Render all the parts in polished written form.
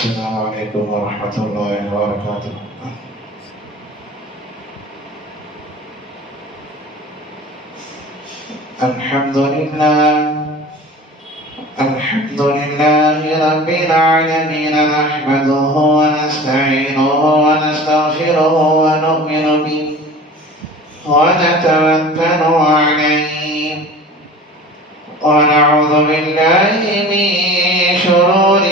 السلام علیکم ورحمۃ اللہ وبرکاتہ۔ الحمد لله رب العالمين، نحمده ونستعينه ونستغفره ونؤمن به ونتوكل عليه، ونعوذ بالله من شرور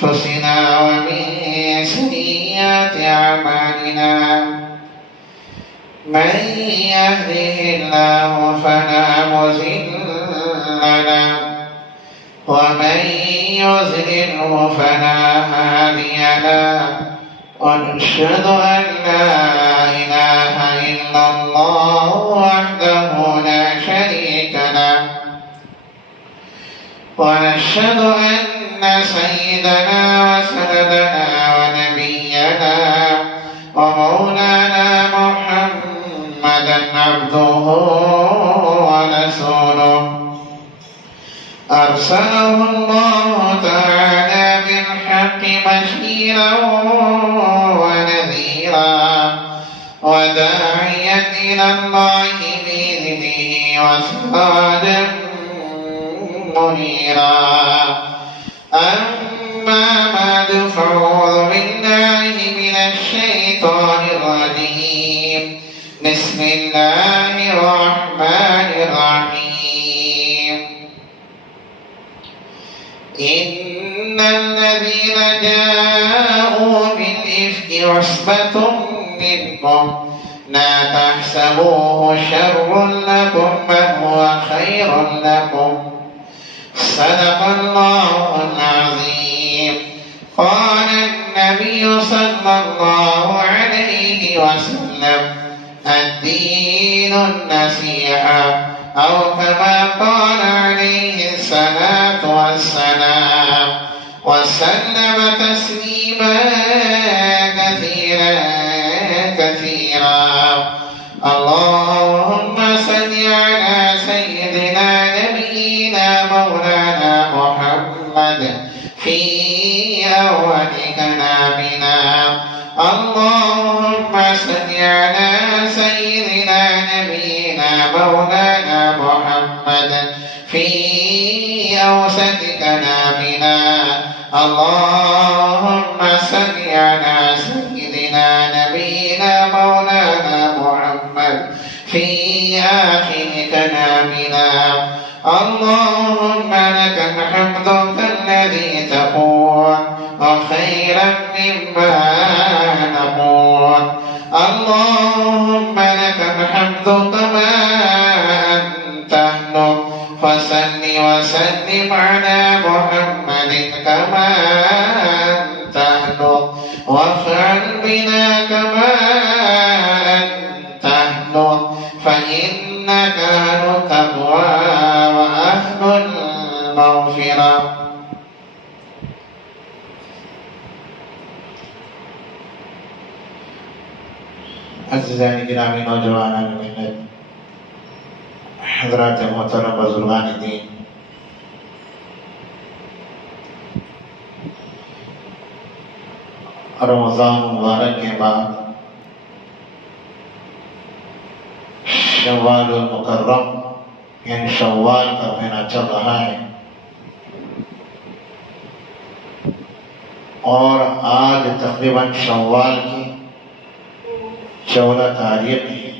أنفسنا ومن سيئات أعمالنا، من يهده الله فلا مضل له ومن يضلله فلا هادي له، ونشهد أن لا إله إلا الله وحده لا شريك له، ونشهد أن سيدنا وسندنا ونبينا ومولانا محمدا عبده ورسوله، أرسله الله تعالى بالحق بشيرا ونذيرا وداعيا إلى الله بإذنه وسراجا منيرا. أما بعد، فأعوذ بالله من الشيطان الرجيم. بسم الله الرحمن الرحيم. إن الذين جاءوا بالإفك عصبة منكم لا تحسبوه شر لكم بل هو خير لكم، صدق الله العظيم. قال النبي صلى الله عليه وسلم: الدين النصيحة، أو كما قال عليه الصلاة والسلام، وسلم تسليما كثيرا كثيرا. اللهم صل على سيدنا نبينا مولانا محمد في أول كلامنا. اللهم صل على سيدنا نبينا مولانا محمد في أوسط كلامنا. اللهم صل على سيدنا نبينا مولانا محمد في آخر كلامنا. اللهم لك الحمد كالذي تقول وخيرا مما نقول. اللهم لك الحمد كما أنت أهله، فصل وسلم على محمد كما أنت أهله، وافعل بنا كما أنت أهله، فإنك أهل التقوى وأهل المغفرة. عزیزان گرامی، نوجوانان ملت، حضرات محترم بزرگان دین، رمضان مبارک کے بعد شوال المکرم یعنی شوال کا مہینہ چل رہا ہے، اور آج تقریباً شوال کی 14 تاریخ ہے۔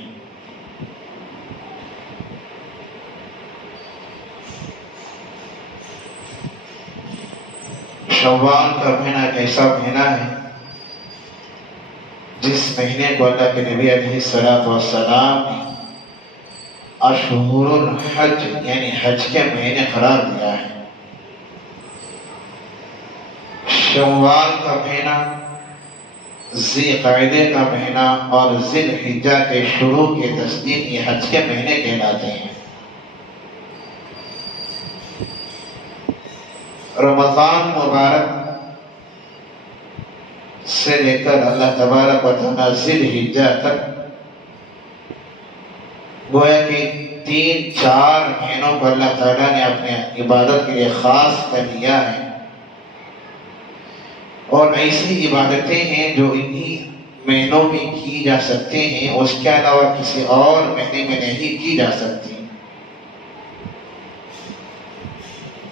شوال کا مہینہ ایک ایسا مہینہ ہے جس مہینے کو اللہ کے نبی علیہ السلام نے اشہر الحج یعنی حج کے مہینے قرار دیا ہے۔ شوال کا مہینہ، ذی قعدہ کا مہینہ اور ذی الحجہ کے شروع کے تصدیق یہ حج کے مہینے کہلاتے ہیں۔ رمضان مبارک سے لے کر اللہ تبارک و تعالیٰ ذی الحجہ تک گویا کہ 3-4 مہینوں کو اللہ تعالیٰ نے اپنے عبادت کے لیے خاص کر لیا ہے۔ اور ایسی عبادتیں ہیں جو انہی مہینوں میں کی جا سکتے ہیں، اس کے علاوہ کسی اور مہینے میں نہیں کی جا سکتی.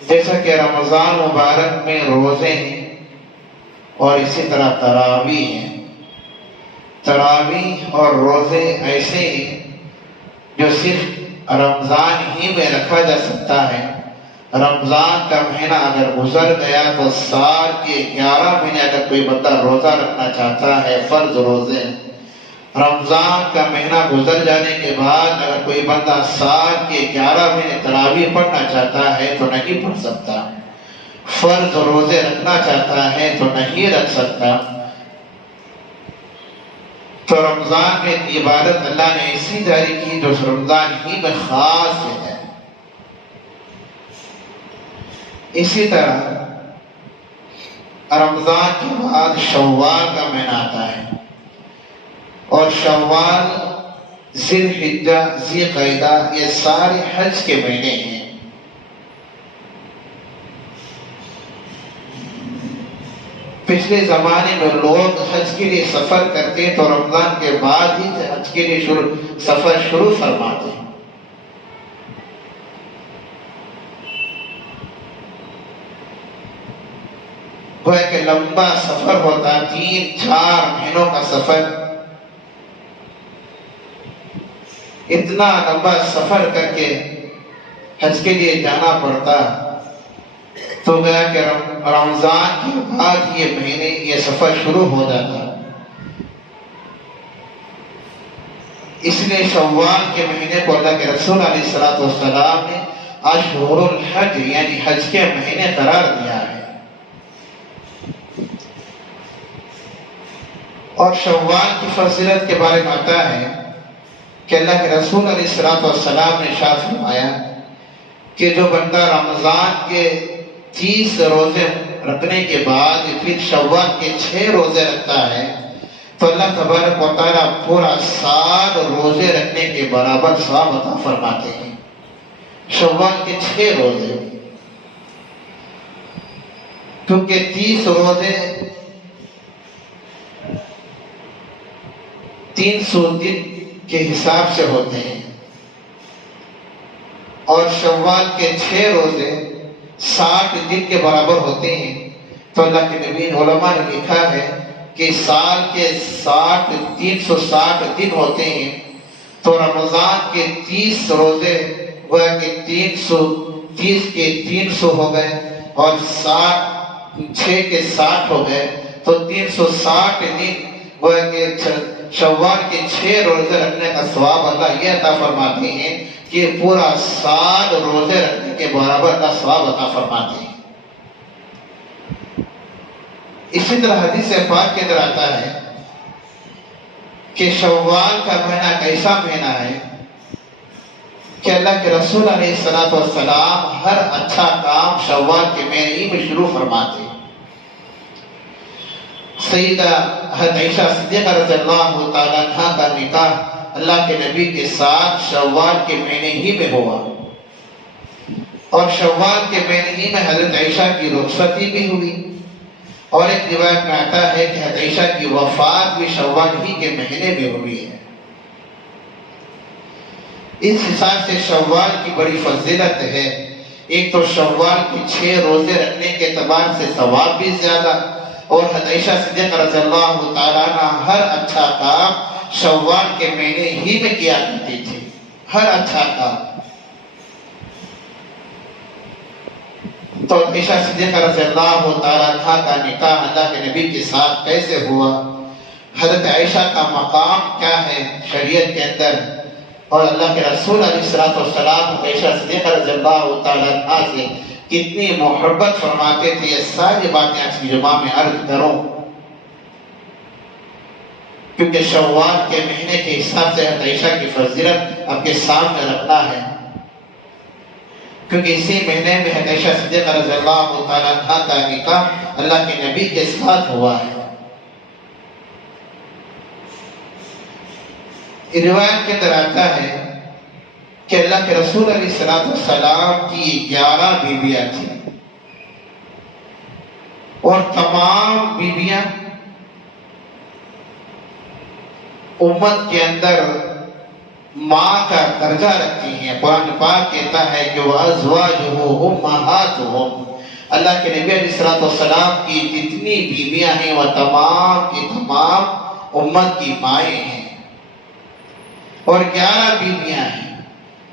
جیسا کہ رمضان مبارک میں روزے ہیں اور اسی طرح تراویح ہیں. تراویح اور روزے ایسے ہیں جو صرف رمضان ہی میں رکھا جا سکتا ہے. رمضان کا مہینہ اگر گزر گیا تو سال کے 11 مہینے اگر کوئی بندہ روزہ رکھنا چاہتا ہے، فرض روزے، رمضان کا مہینہ گزر جانے کے بعد اگر کوئی بندہ سال کے 11 مہینے تراویح پڑھنا چاہتا ہے تو نہیں پڑھ سکتا. فرض روزے رکھنا چاہتا ہے تو نہیں رکھ سکتا. تو رمضان میں عبادت اللہ نے ایسی جاری کی جو رمضان ہی میں خاص ہے. اسی طرح رمضان کے بعد شوال کا مہینہ آتا ہے، اور شوال، ذی الحجہ، ذی قعدہ، یہ سارے حج کے مہینے ہیں. پچھلے زمانے میں لوگ حج کے لیے سفر کرتے تو رمضان کے بعد ہی حج کے لیے سفر شروع فرماتے. وہ ہے کہ لمبا سفر ہوتا، 3-4 مہینوں کا سفر. اتنا لمبا سفر کر کے حج کے لیے جانا پڑتا. تو گیا کہ رمضان کے بعد یہ مہینے، یہ سفر شروع ہو جاتا. اس لیے شوال کے مہینے کو اللہ کے رسول علیہ السلام نے اشہر الحج یعنی حج کے مہینے قرار دیا ہے. اور شوال کی فضیلت کے بارے میں آتا ہے کہ اللہ کے رسول علیہ السلام نے ارشاد فرمایا کہ جو بندہ رمضان کے 30 روزے رکھنے کے بعد پھر شوال کے 6 روزے رکھتا ہے تو اللہ تبارک و تعالیٰ پورا سال روزے رکھنے کے برابر ثواب عطا فرماتے ہیں. شوال کے 6 روزے، کیونکہ 30 روزے 300 دن کے حساب سے ہوتے ہیں، اور شوال کے 6 روزے 60 دن کے برابر ہوتے ہیں. تو اللہ کے نبی علماء نے لکھا ہے کہ سال کے 360 دن ہوتے ہیں. تو رمضان کے 30 روزے گویا کہ 30 کے 300 ہو گئے، اور 6 کے 60 ہو گئے، تو 360 دن گویا کہ شوال کے 6 روزے رکھنے کا ثواب اللہ یہ عطا فرماتے ہیں کہ پورا سال روزے رکھنے کے برابر کا ثواب عطا فرماتے ہیں. اسی طرح حدیث پاک کے اندر آتا ہے کہ شوال کا مہینہ کیسا مہینہ ہے کہ اللہ کے رسول علیہ السلام ہر اچھا کام شوال کے مہینے میں شروع فرماتے. سیدہ حضرت عائشہ صدیقہ رضی اللہ تعالیٰ عنہ کا نکاح اللہ کے نبی کے ساتھ شوال کے مہینے ہی میں ہوا، اور شوال کے مہینے ہی میں حضرت عائشہ کی رخصتی بھی ہوئی. اور ایک روایت میں آتا ہے کہ حضرت عائشہ کی وفات بھی شوال ہی کے مہینے میں ہوئی ہے. اس حساب سے شوال کی بڑی فضیلت ہے. ایک تو شوال کے 6 روزے رکھنے کے اعتبار سے ثواب بھی زیادہ، اور حضرت عائشہ صدیقہ رضی اللہ تعالیٰ عنہ ہر اچھا کام شوال کے مہینے ہی میں کیا کرتی تھی. ہر اچھا کام. تو عائشہ صدیقہ رضی اللہ تعالیٰ عنہ کا نکاح اللہ کے نبی کے ساتھ کیسے ہوا، حضرت عائشہ کا مقام کیا ہے شریعت کے اندر، اور اللہ کے رسول علیہ السلام عائشہ صدیقہ رضی اللہ تعالیٰ عنہ سے کتنی محبت فرماتے تھے، یہ ساری باتیں آج کی جمعہ میں عرض کروں. کیونکہ شوال کے مہینے کے حساب سے حضرت عائشہ کی فضیلت آپ کے سامنے رکھنا ہے، کیونکہ اسی مہینے میں حضرت عائشہ صدیقہ رضی اللہ تعالیٰ عنہ کا نکاح اللہ کے نبی کے ساتھ ہوا ہے. روایت کے اندر آتا ہے کہ اللہ کے رسول علیہ السلام کی 11 بیویاں تھیں، اور تمام بیویاں امت کے اندر ماں کا درجہ رکھتی ہیں۔ قرآن پاک کہتا ہے کہ وَأَزْوَاجُهُ أُمَّهَاتُهُمْ، اللہ کے نبی علیہ السلام کی جتنی بیویاں ہیں وہ تمام کی تمام امت کی مائیں ہیں، اور 11 بیویاں ہیں۔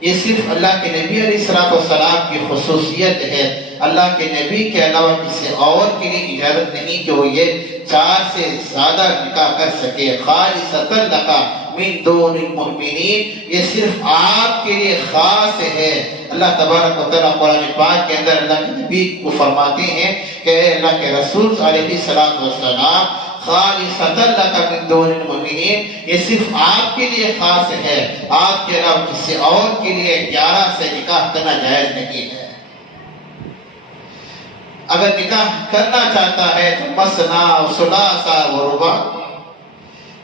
یہ صرف اللہ کے نبی علیہ السلام کی خصوصیت ہے۔ اللہ کے نبی کے علاوہ کسی اور کے لیے اجازت نہیں کہ وہ یہ 4 سے زیادہ نکاح کر سکے۔ خالصۃ لک من دون المؤمنین، یہ صرف آپ کے لیے خاص ہے۔ اللہ تبارک و تعالیٰ قرآن پاک کے اندر اللہ کے نبی کو فرماتے ہیں کہ اے اللہ کے رسول علیہ السلام، خالصۃ لک من دون المؤمنین، یہ صرف آپ کے لیے خاص ہے، آپ کے علاوہ کسی اور کے لیے 11 سے نکاح کرنا جائز نہیں ہے۔ اگر نکاح کرنا چاہتا ہے تو مثنا و ثلاثہ و رباع،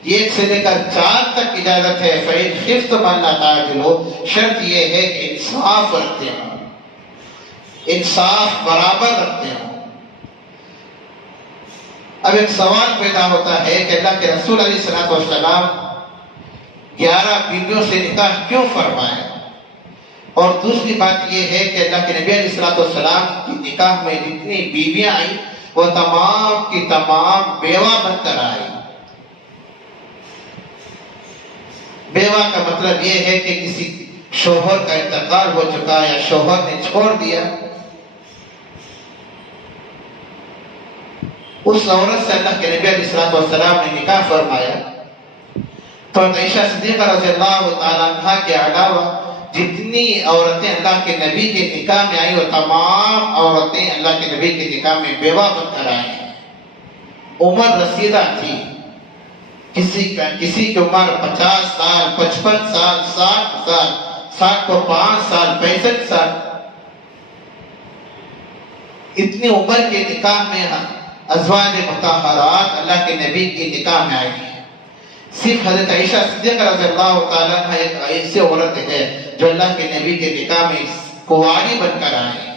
1 سے لے کر 4 تک اجازت ہے۔ فَإِنْ خِفْتُمْ أَلَّا تَعْدِلُوا، شرط یہ ہے کہ انصاف رکھتے ہوں، انصاف برابر رکھتے ہوں۔ اب ایک سوال پیدا ہوتا ہے کہ اللہ کے رسول علیہ السلام 11 بیویوں سے نکاح کیوں فرمایا؟ اور دوسری بات یہ ہے کہ اللہ کے نبی علیہ السلام کی نکاح میں جتنی بیویاں آئیں وہ تمام کی تمام بیوہ بن کر آئی۔ بیوہ کا مطلب یہ ہے کہ کسی شوہر کا انتقال ہو چکا یا شوہر نے چھوڑ دیا، اس عورت سے اللہ کے نبی علیہ السلام نے نکاح فرمایا۔ تو عائشہ صدیقہ رضی اللہ تعالیٰ عنہ کے علاوہ جتنی عورتیں اللہ کے نبی کے نکاح میں آئیں وہ تمام عورتیں اللہ کے نبی کے نکاح میں بیوہ بن کر آئیں۔ عمر رسیدہ تھی، کسی کی عمر 50 سال، 55 سال، 60 سال، 60 کو 5 سال، 65 سال، اتنی عمر کے نکاح میں ازواج مطہرات اللہ کے نبی کی نکاح میں آئی ہیں۔ صرف حضرت عائشہ صدیقہ رضی اللہ تعالیٰ عنہ ایک ایسی عورت ہے جو اللہ کے نبی کے نکاح میں کنواری بن کر آئی ہے۔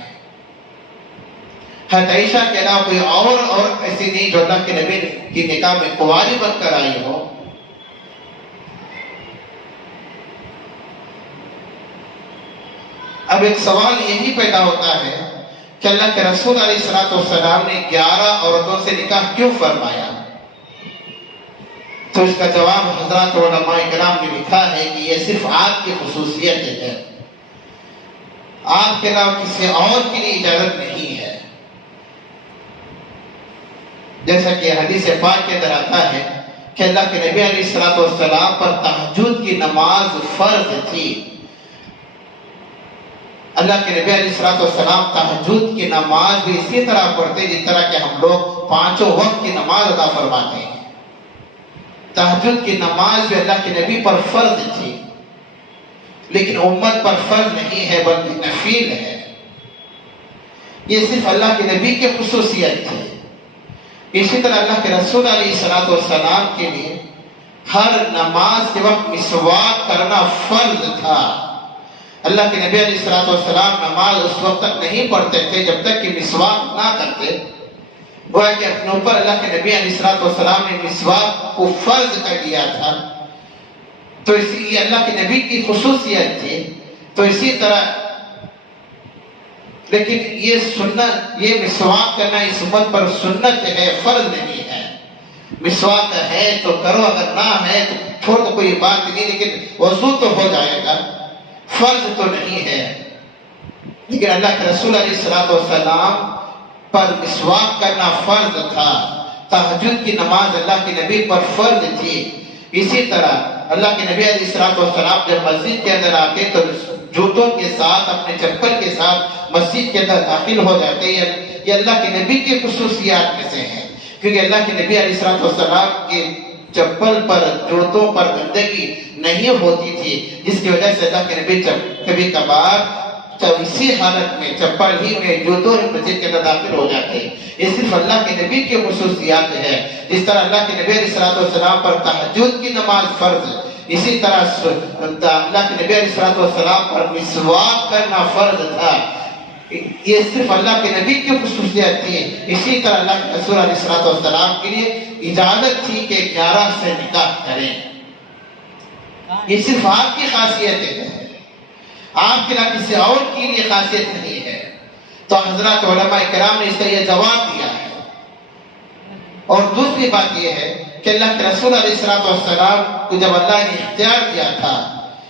حضرت عائشہ کے علاوہ کوئی اور عورت ایسی نہیں جو اللہ کے نبی کی نکاح میں کنواری بن کر آئی ہو۔ اب ایک سوال یہی پیدا ہوتا ہے کہ اللہ کے رسول علیہ السلام نے 11 عورتوں سے نکاح کیوں فرمایا؟ تو اس کا جواب حضرات علماء کرام نے لکھا ہے کہ یہ صرف آپ کی خصوصیت ہے، آپ کے علاوہ کسی اور کے لیے اجازت نہیں ہے۔ جیسا کہ حدیث پاک کے اندر آتا ہے کہ اللہ کے نبی علیہ السلام پر تہجد کی نماز فرض تھی۔ اللہ کے نبی علیہ السلام تہجد کی نماز بھی اسی طرح پڑھتے جس طرح کہ ہم لوگ 5 وقت کی نماز ادا فرماتے ہیں۔ تہجد کی نماز بھی اللہ کے نبی پر فرض تھی، لیکن امت پر فرض نہیں ہے بلکہ نفل ہے۔ یہ صرف اللہ کے نبی کی خصوصیت تھی۔ اسی طرح اللہ کے رسول علیہ السلام کے لیے ہر نماز کے وقت مسواک کرنا فرض تھا۔ اللہ کے نبی علیہ السلام نماز اس وقت تک نہیں پڑھتے تھے جب تک کہ مسواک نہ کرتے۔ گویا کہ اپنے اوپر اللہ کے نبی علیہ السلام نے مسواک کو فرض کر دیا تھا، تو اسی لیے اللہ کے نبی کی خصوصیت تھی۔ تو اسی طرح لیکن یہ سنت، یہ مسواک کرنا اس امت پر سنت ہے، فرض نہیں ہے۔ مسواک ہے تو کرو، اگر نہ ہے تو چھوڑ دو، کوئی بات نہیں، لیکن وضو تو ہو جائے گا، فرض تو نہیں ہے۔ لیکن اللہ کے رسول علیہ السلام پر مسواک کرنا فرض تھا۔ تہجد کی نماز اللہ کے نبی پر فرض تھی۔ اسی طرح اللہ کے نبی علیہ السلام جب مسجد کے اندر آتے تو جوتوں کے ساتھ، اپنے چپل کے ساتھ مسجد کے اندر داخل ہو جاتے۔ یہ اللہ کے نبی کی خصوصیات میں سے ہے، کیونکہ اللہ کے نبی علیہ السلام کے چپل پر، جوتوں پر گندگی نہیں ہوتی تھی، جس کی وجہ سے اللہ کے نبی کبھی کبھار اسی حالت میں چپل ہی میں جوتوں ہی مسجد کے اندر داخل ہو جاتے ہیں۔ یہ صرف اللہ کے نبی کی خصوصیات ہے۔ جس طرح اللہ کے نبی علیہ السلام پر تہجد کی نماز فرض، اسی طرح اللہ کے نبی علیہ السلام پر مسواک کرنا فرض تھا۔ یہ صرف اللہ کے نبی کی خصوصیت تھی. اسی طرح اللہ کے رسول علیہ السلام کے لیے اجازت تھی کہ 11 سے نکاح کریں. یہ صرف آپ کی خاصیت ہے، آپ کے علاوہ کسی اور کی یہ خاصیت نہیں ہے. تو حضرات علماء کرام نے اس کا یہ جواب دیا ہے. اور دوسری بات یہ ہے کہ اللہ کے رسول علیہ السلام کو جب اللہ نے اختیار دیا تھا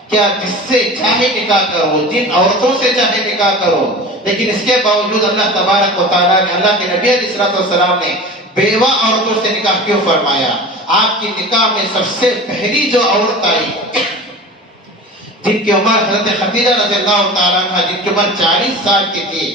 کہ آپ جس سے چاہے نکاح کرو، جن عورتوں سے چاہے نکاح کرو، لیکن اس کے باوجود اللہ تبارک و تعالیٰ نے، اللہ کے نبی علیہ السلام نے بیوہ عورتوں سے نکاح کیوں فرمایا؟ آپ کی نکاح میں سب سے پہلی جو عورت آئی جن کی عمر حضرت خدیجہ رضی اللہ تعالیٰ عنہ، جن کی عمر 40 سال کی تھی،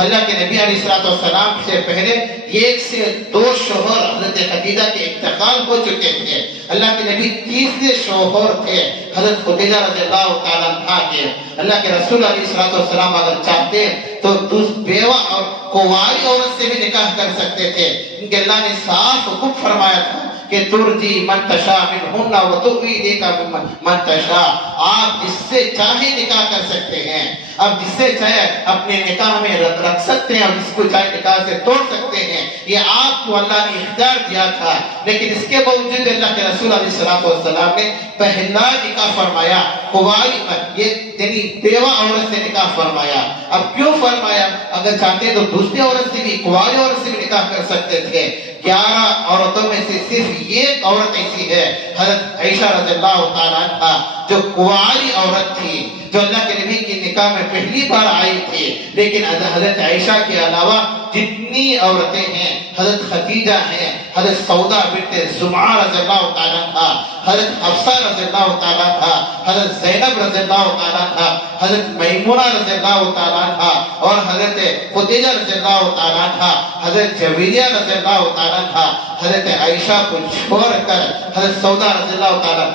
اللہ کے نبی علیہ السلام سے پہلے 1 سے 2 شوہر حضرت خدیجہ کے انتقال ہو چکے تھے. اللہ کے نبی تیسرے شوہر تھے حضرت خدیجہ رضی اللہ تعالیٰ عنہ کے. اللہ کے رسول علیہ السلام اگر چاہتے تو بیوہ اور کنواری عورت سے بھی نکاح کر سکتے تھے، کیونکہ اللہ نے صاف حکم فرمایا تھا کہ ترجی من تشاء منہن وتؤوی الیک من تشاء. آپ جس سے چاہے نکاح کر سکتے ہیں، آپ جس سے چاہے اپنے نکاح میں رکھ سکتے ہیں، اور جس کو چاہے نکاح سے توڑ سکتے ہیں. یہ آپ کو اللہ نے اختیار دیا تھا، لیکن اس کے باوجود اللہ کے رسول علیہ السلام نے پہلا نکاح فرمایا کنواری، یہ یعنی بیوہ عورت سے نکاح فرمایا. اب کیوں فرمایا؟ اگر چاہتے تو دوسری عورت سے بھی، کنواری عورت سے بھی نکاح کر سکتے تھے. 11 عورتوں میں سے صرف ایک عورت ایسی ہے حضرت عائشہ رضی اللہ تعالیٰ عنہ، جو کنواری عورت تھی، جو اللہ کے نبی کی نکاح میں پہلی بار آئی تھی. لیکن حضرت عائشہ کے علاوہ جتنی عورتیں ہیں، حضرت خدیجہ ہیں، حضرت سودا بنت زمعہ رضی اللہ تعالیٰ عنہ، حضرت حفصہ رضی اللہ تعالیٰ عنہ، حضرت زینب رضی اللہ تعالیٰ عنہ، حضرت میمونہ رضی اللہ تعالیٰ عنہ، اور حضرت خدیجہ رضی اللہ تعالیٰ عنہ، حضرت جویریہ رضی اللہ تعالیٰ عنہ. حضرت عائشہ کو چھوڑ کر، حضرت سودا رضی اللہ تعالیٰ،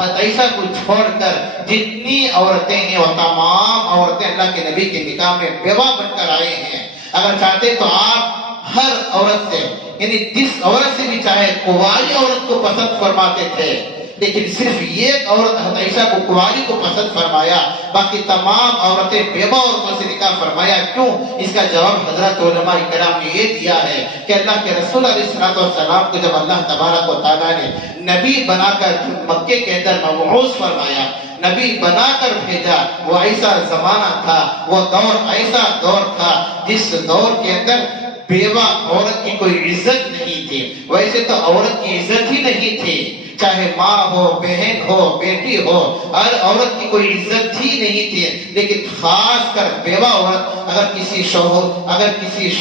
حضرت عائشہ کو چھوڑ کر جتنی عورتیں ہیں وہ تمام عورتیں اللہ کے نبی کے نکاح میں بیوہ بن کر آئے ہیں. اگر چاہتے تو آپ ہر عورت سے، یعنی جس عورت سے بھی چاہے، کنواری عورت کو پسند فرماتے تھے، لیکن صرف ایک عورت حضرت عائشہ کو کنواری کو پسند فرمایا، باقی تمام عورتیں بیوہ عورتوں سے نکاح فرمایا. کیوں؟ اس کا جواب حضرت علماء کرام نے یہ دیا ہے کہ اللہ کے رسول علیہ السلام کو جب اللہ تبارک و تعالیٰ نے نبی بنا کر مکے کے اندر مبعوث فرمایا، نبی بنا کر بھیجا، وہ ایسا زمانہ تھا، وہ دور ایسا دور تھا جس دور کے اندر بیوہ عورت کی کوئی عزت نہیں تھی. ویسے تو عورت کی عزت ہی نہیں تھی، چاہے ماں ہو، بہن ہو، بیٹی ہو، ہر عورت کی کوئی عزت ہی نہیں تھی. لیکن خاص کر بیوہ عورت، اگر کسی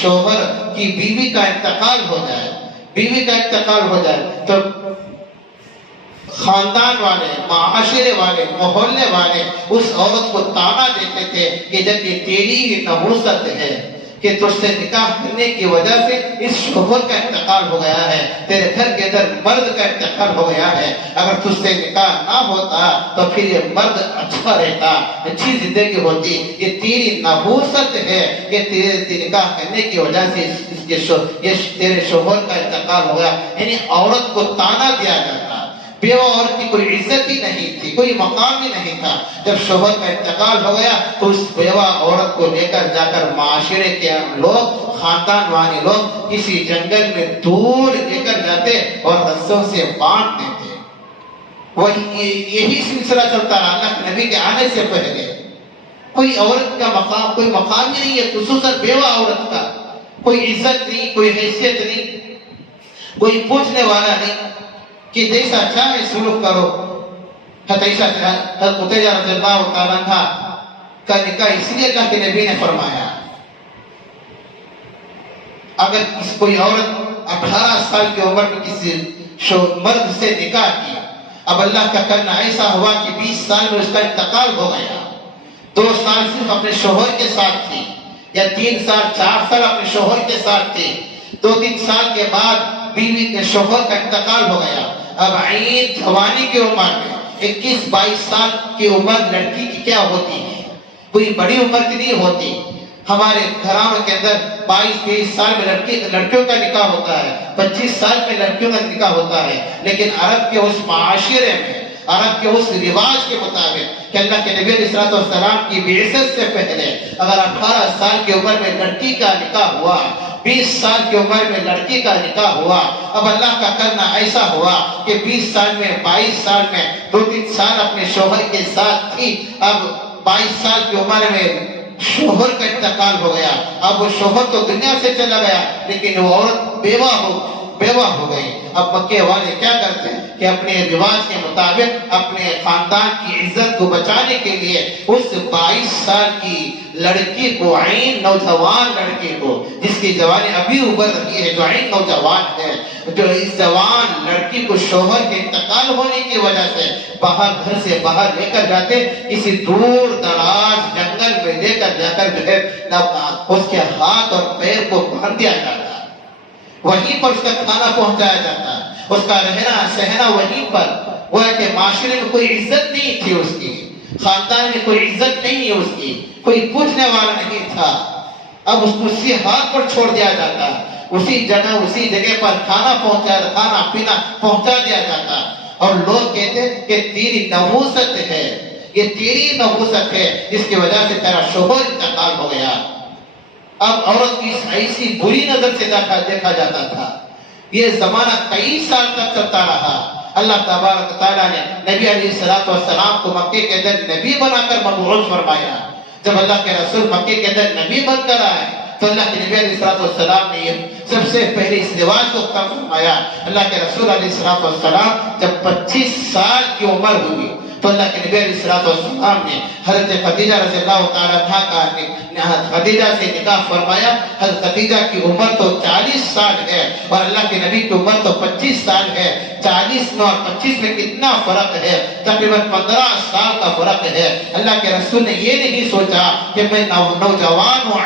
شوہر کی بیوی کا انتقال ہو جائے تو خاندان والے، معاشرے والے، محلے والے اس عورت کو تانا دیتے تھے کہ جب یہ تیری نحوست ہے کہ تجھ سے نکاح کرنے کی وجہ سے اس شوہر کا انتقال ہو گیا ہے، تیرے گھر کے اندر مرد کا انتقال ہو گیا ہے، اگر تجھ سے نکاح نہ ہوتا تو پھر یہ مرد اچھا رہتا، اچھی زندگی ہوتی. یہ تیری نحوست ہے، یہ تیرے نکاح کرنے کی وجہ سے یہ تیرے شوہر کا انتقال ہو گیا. یعنی عورت کو تانا دیا جاتا. بیوہ عورت کی کوئی عزت ہی نہیں تھی، کوئی مقام ہی نہیں تھا. جب شوہر کا انتقال ہو گیا تو اس بیوہ عورت کو لے کر جا کر معاشرے کے لوگ، خاندان والے لوگ کسی جنگل میں دور لے کر جاتے اور رسوں سے باندھ دیتے. یہی سلسلہ چلتا رہا اللہ کے نبی کے آنے سے پہلے. کوئی عورت کا مقام، کوئی مقام ہی نہیں ہے، خصوصاً بیوہ عورت کا کوئی عزت نہیں، کوئی حیثیت نہیں، کوئی پوچھنے والا نہیں کہ جیسا چاہے سلوک کرو. حضرت خدیجہ رضی اللہ تعالیٰ عنہ کا نکاح اس لیے اللہ کے نبی نے فرمایا، اگر کوئی عورت 18 سال کی عمر میں کسی مرد سے نکاح کیا، اب اللہ کا کرنا ایسا ہوا کہ 20 سال میں اس کا انتقال ہو گیا، 2 سال صرف اپنے شوہر کے ساتھ تھی، یا 3 سال 4 سال اپنے شوہر کے ساتھ تھی، 2-3 سال کے بعد بیوی کے شوہر کا انتقال ہو گیا. اب عین جوانی کی عمر میں 21-22 سال کی عمر لڑکی کی کیا ہوتی ہے؟ کوئی بڑی عمر کی نہیں ہوتی. ہمارے گھرانوں کے اندر 22-23 سال میں لڑکیوں کا نکاح ہوتا ہے، 25 سال میں لڑکیوں کا نکاح ہوتا ہے. لیکن عرب کے اس معاشرے میں عرب کے اس رواج کے مطابق کہ اللہ کے نبی علیہ السلام کی بعثت سے پہلے اگر 18 سال کی عمر میں لڑکی کا نکاح ہوا، 20 سال کی عمر میں لڑکی کا نکاح ہوا، اب اللہ کا کرنا ایسا ہوا کہ 20 سال میں 22 سال میں 2-3 سال اپنے شوہر کے ساتھ تھی، اب 22 سال کی عمر میں شوہر کا انتقال ہو گیا، اب وہ شوہر تو دنیا سے چلا گیا لیکن وہ عورت بیوہ ہو گئی۔ اب مکے والے کیا کرتے ہیں کہ اپنے رواج کے مطابق اپنے خاندان کی عزت کو بچانے کے لیے اس 22 سال کی لڑکی کو، عین نوجوان لڑکی کو جس کی جوانی ابھی ابھر رہی ہے، جو عین نوجوان ہے، جو اس جوان لڑکی کو شوہر کے انتقال ہونے کی وجہ سے گھر سے باہر لے کر جاتے، کسی دور دراز جنگل میں لے کر جا کر جو ہے اس کے ہاتھ اور پیر کو باندھ دیا جاتا، وہیں پر اس کا کھانا پہنچایا جاتا ہے، اس کا رہنا سہنا وہیں پر۔ وہ ہے کہ معاشرے میں کوئی عزت نہیں تھی اس کی، خاندان میں کوئی عزت نہیں ہے اس کی، کوئی پوچھنے والا نہیں تھا، اب اس کو اسی ہاتھ پر چھوڑ دیا جاتا، اسی جگہ پر کھانا پینا پہنچا دیا جاتا، اور لوگ کہتے کہ تیری نحوست ہے، یہ تیری نحوست ہے جس کی وجہ سے تیرا شوہر انتقال ہو گیا۔ اب عورت کی ایسی بری نظر سے دیکھا جاتا تھا۔ یہ زمانہ 23 سال تک چلتا رہا۔ اللہ تبارک تعالیٰ نے نبی علیہ السلام کو مکے کے اندر نبی بنا کر مبعوث فرمایا۔ جب اللہ کے رسول مکے کے اندر نبی بن کر آئے تو اللہ کے نبی علیہ السلام نے سب سے پہلے اس رواج کو ختم فرمایا۔ اللہ کے رسول علیہ السلام جب 25 سال کی عمر ہوئی تو اللہ کے نبی علیہ السلام نے حضرت خدیجہ رضی اللہ تعالیٰ عنہا خدیجہ سے نکاح فرمایا۔ حضرت خدیجہ کی عمر تو 40 سال ہے اور اللہ کے نبی کی عمر تو 25 سال ہے۔ 40 میں اور 25 میں کتنا فرق ہے؟ تقریباً 15 سال کا فرق ہے۔ اللہ کے رسول نے یہ نہیں سوچا کہ میں نوجوان ہوں،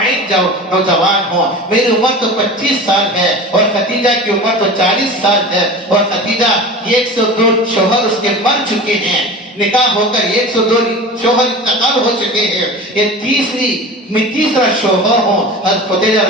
نوجوان ہوں، میری عمر تو 25 سال ہے اور خدیجہ کی عمر تو 40 سال ہے، اور خدیجہ 102 شوہر اس کے مر چکے ہیں، نکاح ہو کر 102 شوہر انتقال ہو چکے ہیں، یہ تیسرا شوہر ہوں حضرت خدیجہ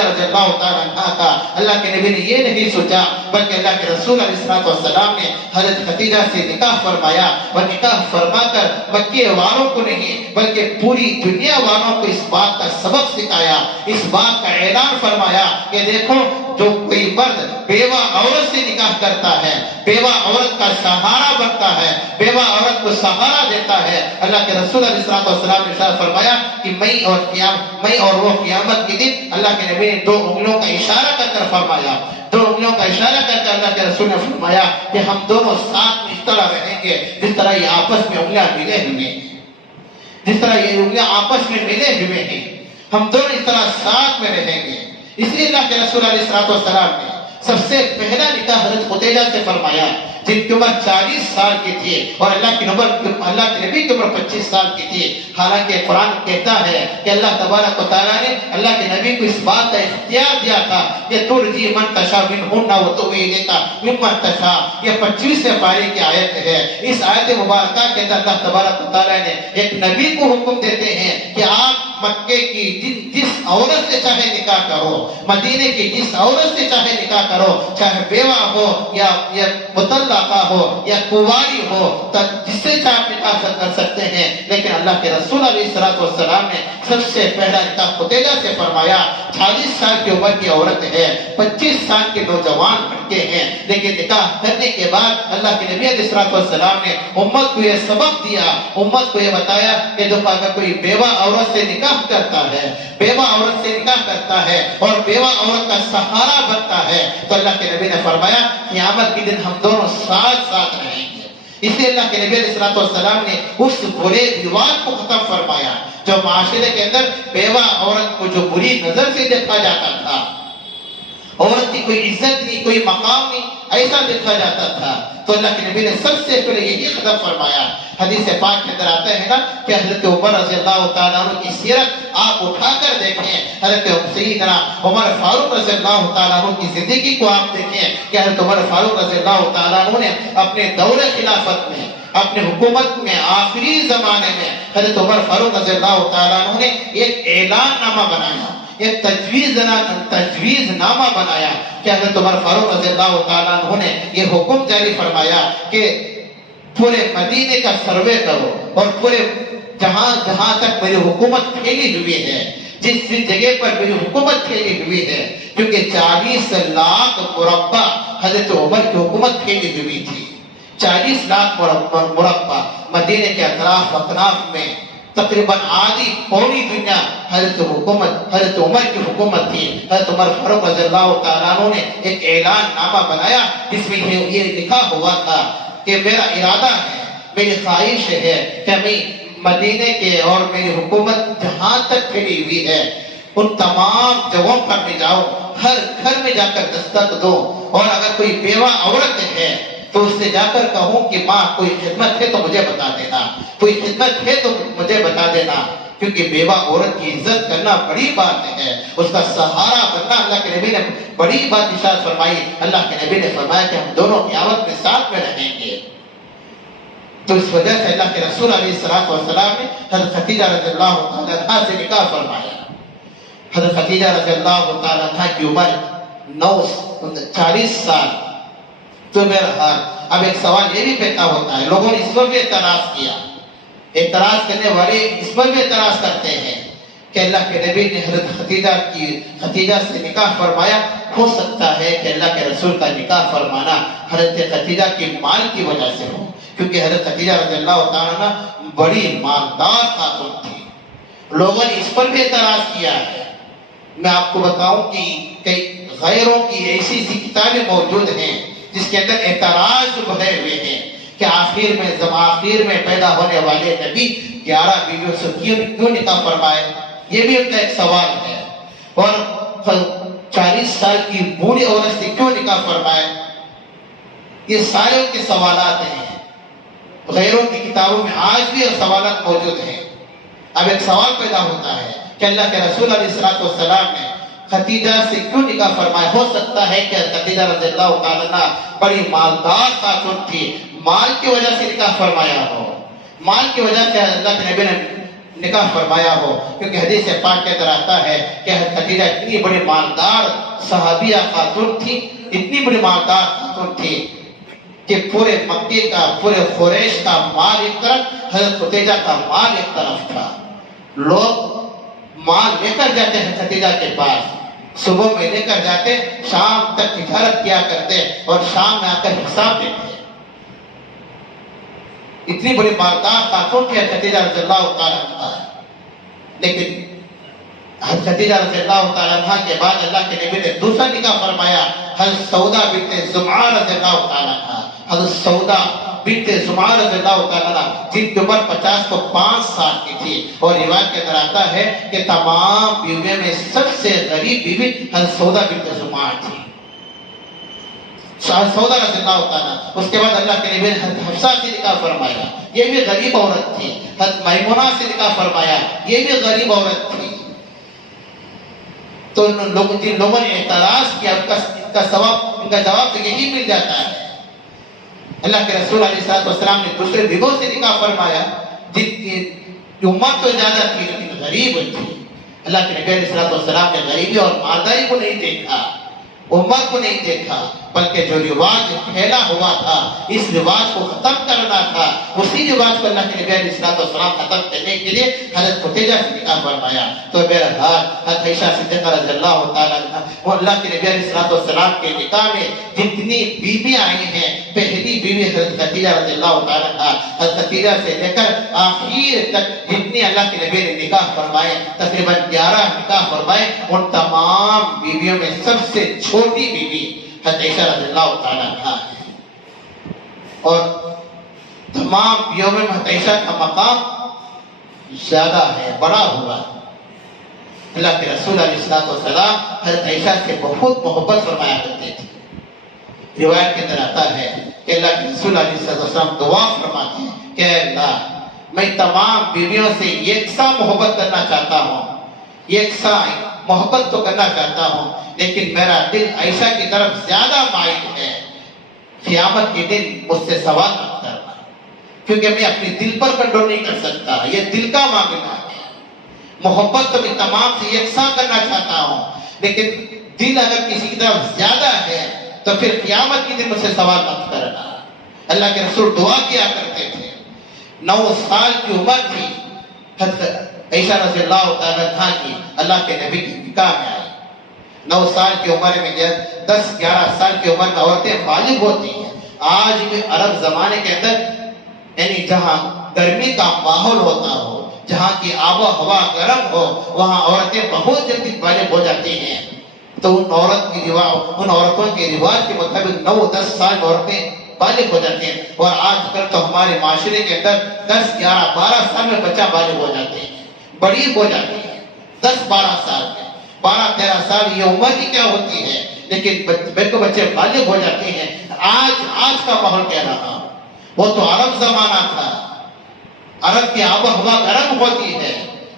رضی اللہ تعالیٰ عنہا کا۔ اللہ کے نبی نے یہ نہیں سوچا بلکہ اللہ کے رسول علیہ السلام نے حضرت خدیجہ سے نکاح فرمایا، اور نکاح فرما کر مکے والوں کو نہیں بلکہ پوری دنیا والوں کو اس بات کا سبق سکھایا، اس بات کا اعلان فرمایا کہ دیکھو جو کوئی مرد بیوہ عورت سے نکاح کرتا ہے، بیوہ عورت کا سہارا بنتا ہے، بیوہ عورت کو سہارا دیتا ہے۔ اللہ کے رسول علیہ السلام نے ارشاد فرمایا کہ میں اور وہ قیامت کے دن، اللہ کے نبی نے 2 انگلیوں کا اشارہ کر فرمایا، 2 انگلیوں کا اشارہ کر اللہ کے رسول نے فرمایا کہ ہم دونوں ساتھ میں اس طرح رہیں گے جس طرح یہ آپس میں انگلیاں ملے ہوئے ہیں، جس طرح یہ انگلیاں آپس میں ملے ہوئے ہیں، ہم دونوں اس طرح ساتھ میں رہیں گے۔ اس لیے اللہ کے رسول علیہ السلام نے سب سے پہلا نکاح حضرت خدیجہ سے فرمایا جن کی عمر 40 سال کی تھی اور اللہ کے نبی کی عمر 25 سال کی تھی۔ حالانکہ قرآن کہتا ہے کہ اللہ تبارک و تعالیٰ نے اللہ کے نبی کو اس بات کا اختیار دیا تھا کہ ترجی من تشاء منہن وتؤوی الیک ممن تشاء، یہ 25ویں پارے کی آیت ہے۔ اس آیت مبارکہ کے اندر اللہ تبارک و تعالیٰ نے ایک نبی کو حکم دیتے ہیں کہ آپ مکے کی جس عورت سے چاہے نکاح کرو، مدینے کی جس عورت سے چاہے نکاح کرو، چاہے بیوہ ہو یا مطلقہ ہو یا کواری ہو، جس سے چاہے نکاح کر سکتے ہیں۔ لیکن اللہ کے رسول علیہ السلام نے سب سے پہلا نکاح خدیجہ سے فرمایا۔ 40 سال کی عمر کی عورت ہے، 25 سال کے نوجوان لڑکے ہیں، لیکن نکاح کرنے کے بعد اللہ کے نبی علیہ السلام نے امت کو یہ سبق دیا، امت کو یہ بتایا کہ دیکھو اگر کوئی بیوہ عورت سے نکاح کرتا ہے، بیوہ عورت سے نکاح کرتا ہے اور بیوہ عورت کا سہارا بنتا ہے تو اللہ کے نبی نے فرمایا قیامت کے دن ہم دونوں ساتھ رہیں گے۔ اس لیے اللہ کے نبی علیہ السلام نے اس برے رواج کو ختم فرمایا جو معاشرے کے اندر بیوہ عورت کو جو بری نظر سے دیکھا جاتا تھا، عورت کی کوئی عزت نہیں، کوئی مقام نہیں، ایسا دیکھا جاتا تھا، تو اللہ کے نبی نے سب سے پہلے یہی ختم فرمایا۔ حدیث پاک کے اندر آتا ہے نا کہ حضرت عمر رضی اللہ تعالیٰ عنہ کی سیرت آپ اٹھا کر دیکھیں، حضرت سیدنا عمر فاروق رضی اللہ تعالیٰ عنہ کی زندگی کو آپ دیکھیں کہ حضرت عمر فاروق رضی اللہ تعالیٰ عنہ نے اپنے دور خلافت میں، اپنے حکومت میں آخری زمانے میں حضرت عمر فاروق رضی اللہ تعالیٰ عنہ نے ایک اعلان نامہ بنایا، ایک تجویز نامہ بنایا کہ حضرت عمر فاروق رضی اللہ تعالیٰ عنہ نے یہ حکم جاری فرمایا کہ پورے مدینے کا سروے کرو اور پورے جہاں جہاں تک میری حکومت پھیلی ہوئی ہے، جس جگہ پر میری حکومت پھیلی ہوئی ہے، کیونکہ 40 لاکھ مربع حضرت عمر کی حکومت پھیلی ہوئی تھی، 40 لاکھ مربع مدینے کے اطراف میں تقریباً آدھی پوری دنیا حضرت عمر کی حکومت تھی۔ حضرت عمر فاروق رضی اللہ تعالیٰ عنہ نے ایک اعلان نامہ بنایا جس میں یہ لکھا ہوا تھا کہ میرا ارادہ ہے، میری خواہش ہے کہ میں مدینے کے اور میری حکومت جہاں تک پھیلی ہوئی ہے ان تمام جگہوں پر میں جاؤں، ہر گھر میں جا کر دستک دو، اور اگر کوئی بیوہ عورت ہے تو اس سے جا کر کہوں کہ ماں کوئی خدمت ہے تو مجھے بتا دینا، کوئی خدمت ہے تو مجھے بتا دینا، کیونکہ بیوہ عورت کی عزت کرنا بڑی بات ہے، اس کا سہارا بننا اللہ کے نبی نے بڑی بات ارشاد فرمائی۔ اللہ کے نبی نے فرمایا کہ ہم دونوں قیامت میں ساتھ میں رہیں گے۔ تو اس وجہ سے اللہ کے رسول علیہ السلام نے حضرت خدیجہ رضی اللہ تعالیٰ عنہ سے نکاح فرمایا۔ حضرت خدیجہ رضی اللہ تعالیٰ عنہ کی عمر 40 سال۔ تو بہرحال اب ایک سوال یہ بھی پیدا ہوتا ہے، لوگوں نے اس پر بھی اعتراض کیا، اعتراض کرنے والے اس پر بھی اعتراض کرتے ہیں کہ اللہ کے نبی نے حضرت خدیجہ سے نکاح فرمایا، ہو سکتا ہے کہ اللہ کے رسول کا نکاح فرمانا حضرت خدیجہ کی مال کی وجہ سے ہو، کیونکہ حضرت خدیجہ رضی اللہ تعالیٰ عنہ بڑی مالدار خاتون تھی۔ لوگوں نے اس پر بھی اعتراض کیا ہے۔ میں آپ کو بتاؤں کہ کئی غیروں کی ایسی کتابیں موجود ہیں جس کے اندر اعتراض بھرے ہوئے ہیں کہ آخر میں پیدا ہونے والے نبی 11 بیویوں سے کیوں نکاح فرمائے، یہ بھی ان کا ایک سوال ہے، اور 40 سال کی بوڑھی عورت سے کیوں نکاح فرمائے، یہ سارے ان کے سوالات ہیں۔ غیروں کی کتابوں میں آج بھی سوالات موجود ہیں۔ اب ایک سوال پیدا ہوتا ہے کہ اللہ کے رسول علیہ السلام نے خدیجہ سے کیوں نکاح فرمایا؟ ہو سکتا ہے کہ خدیجہ رضی اللہ تعالیٰ عنہ بڑی مالدار خاتون تھی، مال کی وجہ سے نکاح فرمایا ہو، مال کی وجہ سے اللہ کے نبی نے نکاح فرمایا ہو، کیونکہ حدیث پاک کے اندر آتا ہے کہ خدیجہ اتنی بڑی مالدار صحابیہ خاتون تھی، اتنی بڑی مالدار خاتون تھی کہ پورے مکے کا، پورے قریش کا مال ایک طرف، حضرت خدیجہ کا مال ایک طرف تھا۔ لوگ مال لے کر جاتے ہیں خدیجہ کے پاس، صبح میں لے کر جاتے، شام تک تجارت کیا کرتے اور شام میں آ کر حساب دیتے۔ اتنی بڑی مالدار خاتون تھی خدیجہ رضی اللہ تعالیٰ عنہ، لیکن خدیجہ رضی اللہ تعالیٰ عنہ کے بعد اللہ کے نبی نے دوسرا نکاح فرمایا حضرت سودا بنت زمعہ رضی اللہ تعالیٰ عنہ۔ حضرت سودا بنت زمعہ رضی اللہ تعالیٰ عنہ جن کی عمر 50 کو 5 سال کی تھی، اور روایت کے اندر آتا ہے کہ تمام بیویوں میں سب سے غریب بیوی حضرت سودا بنت زمعہ تھی، سودا رضی اللہ تعالیٰ۔ اس کے بعد اللہ کے نبی نے حضرت حفصہ سے نکاح فرمایا، یہ بھی غریب عورت تھی۔ حضرت میمونہ سے نکاح فرمایا، یہ بھی غریب عورت تھی۔ تو جن لوگوں نے اعتراض کیا ان کا جواب تو یہی مل جاتا ہے۔ اللہ کے رسول علیہ السلام نے دوسرے بیووں سے نکاح فرمایا جن کی عمر تو زیادہ تھی لیکن غریب تھی۔ اللہ کے نبی علیہ السلام نے غریبی اور مالداری کو نہیں دیکھا، عمر کو نہیں دیکھا، بلکہ جو رواج پھیلا ہوا تھا اس رواج کو ختم کرنا تھا، اسی رواج کو اللہ کے نبی علیہ السلام ختم کرنے کے لیے حضرت خدیجہ سے نکاح فرمایا۔ تو بہرحال حضرت عائشہ صدیقہ رضی اللہ تعالیٰ عنہ وہ اللہ کے نبی علیہ السلام کے نکاح میں جتنی بیویاں آئی ہیں، پہلی بیوی حضرت خدیجہ رضی اللہ تعالیٰ عنہ، حضرت خدیجہ سے لے کر آخر تک جتنی اللہ کے نبی نے نکاح فرمائے، تقریباً 11 نکاح فرمائے، ان تمام بیویوں میں سب سے چھوٹی بیوی حضرت عائشہ رضی اللہ تعالیٰ عنہ ہے، اور تمام بیویوں میں حضرت عائشہ کا مقام زیادہ ہے، بڑا ہوا۔ اللہ کے رسول علیہ السلام حضرت عائشہ سے بہت محبت فرمایا کرتے تھے۔ روایت کے اندر آتا ہے کہ اللہ کے رسول علیہ السلام دعا فرماتے ہیں کہ اے اللہ، میں تمام بیویوں سے یکساں محبت کرنا چاہتا ہوں، یکساں محبت تو کرنا چاہتا ہوں، لیکن میرا دل عائشہ کی طرف زیادہ مائل ہے۔ قیامت کے دن مجھ سے سوال مت کرنا، کیونکہ میں اپنے دل پر کنٹرول نہیں کر سکتا، یہ دل کا معاملہ ہے۔ محبت تو میں تمام سے یکساں کرنا چاہتا ہوں، لیکن دل اگر کسی کی طرف زیادہ ہے تو پھر قیامت کے دن مجھ سے سوال مت کرنا۔ اللہ کے رسول دعا کیا کرتے 9 سال کی عمر تھی حضرت عائشہ رضی اللہ تعالیٰ عنہ کی اللہ کے نبی کی نکاح میں آئی. 9 سال کی عمر میں 10-11 سال کی عمر میں عورتیں بالغ ہوتی ہیں. آج بھی عرب زمانے کے اندر یعنی جہاں گرمی کا ماحول ہوتا ہو، جہاں کی آب و ہوا گرم ہو، وہاں عورتیں بہت جلدی بالغ ہو جاتی ہیں. تو ان عورتوں کے رواج کے مطابق 9-10 سال عورتیں بالغ ہو جاتے ہیں. اور آج کل تو ہمارے معاشرے کے اندر 10-11-12 سال میں بچہ بالغ ہو جاتے ہیں، بڑی ہو جاتی ہے. 10-12 سال میں 12-13 سال یہ عمر کی کیا ہوتی ہے، لیکن بچے بالغ ہو جاتے ہیں. آج کا ماحول کہہ رہا ہوں، وہ تو عرب زمانہ تھا. عرب کی آب و ہوا گرم ہوتی ہے.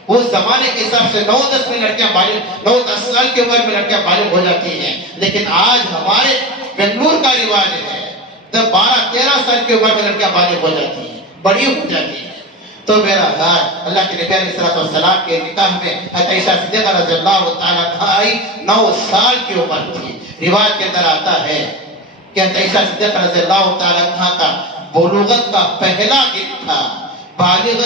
اس زمانے کے حساب سے 9-10 میں لڑکیاں بالغ 9-10 سال کی عمر میں لڑکیاں بالغ ہو جاتی ہیں. لیکن آج ہمارے بنگلور کا رواج ہے 12-13 سال کی عمر میں لڑکیاں بالغ ہو جاتی ہیں، بڑی ہو جاتی ہیں. تو میرا حال اللہ کے نبی علیہ السلام کے نکاح میں حضرت عائشہ صدیقہ رضی اللہ تعالیٰ عنہا آئی. 9 سال کی عمر تھی. رواج کے اندر آتا ہے کہ حضرت عائشہ صدیقہ رضی اللہ تعالیٰ عنہا کا بلوغت کا پہلا دن تھا، بالغ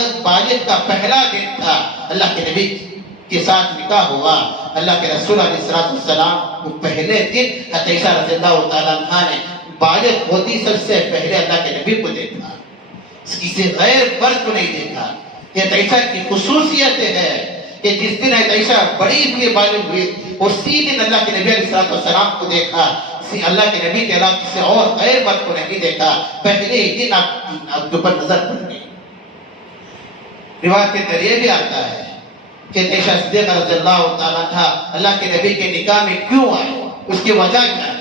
کا پہلا دن تھا. اللہ کے نبی کے ساتھ نکاح ہوا. اللہ کے رسول علیہ السلام کو پہلے دن حضرت عائشہ رضی اللہ تعالیٰ عنہا نے بالغ ہوتی سب سے پہلے اللہ کے نبی کو دیکھا، کسی غیر مرد کو نہیں دیکھا. یہ عائشہ کی خصوصیت ہے کہ جس دن عائشہ بڑی ہوئی بالغ ہوئی اسی دن اللہ کے نبی علیہ السلام کو دیکھا. اللہ کے نبی کے علاوہ کسی اور غیر مرد کو نہیں دیکھا. پہلے ہی دن آپ کے اوپر نظر پڑ گئی. روایت کے اندر یہ بھی آتا ہے کہ عائشہ صدیقہ رضی اللہ تعالیٰ عنہا اللہ کے نبی کے نکاح میں کیوں آئے، اس کی وجہ کیا ہے؟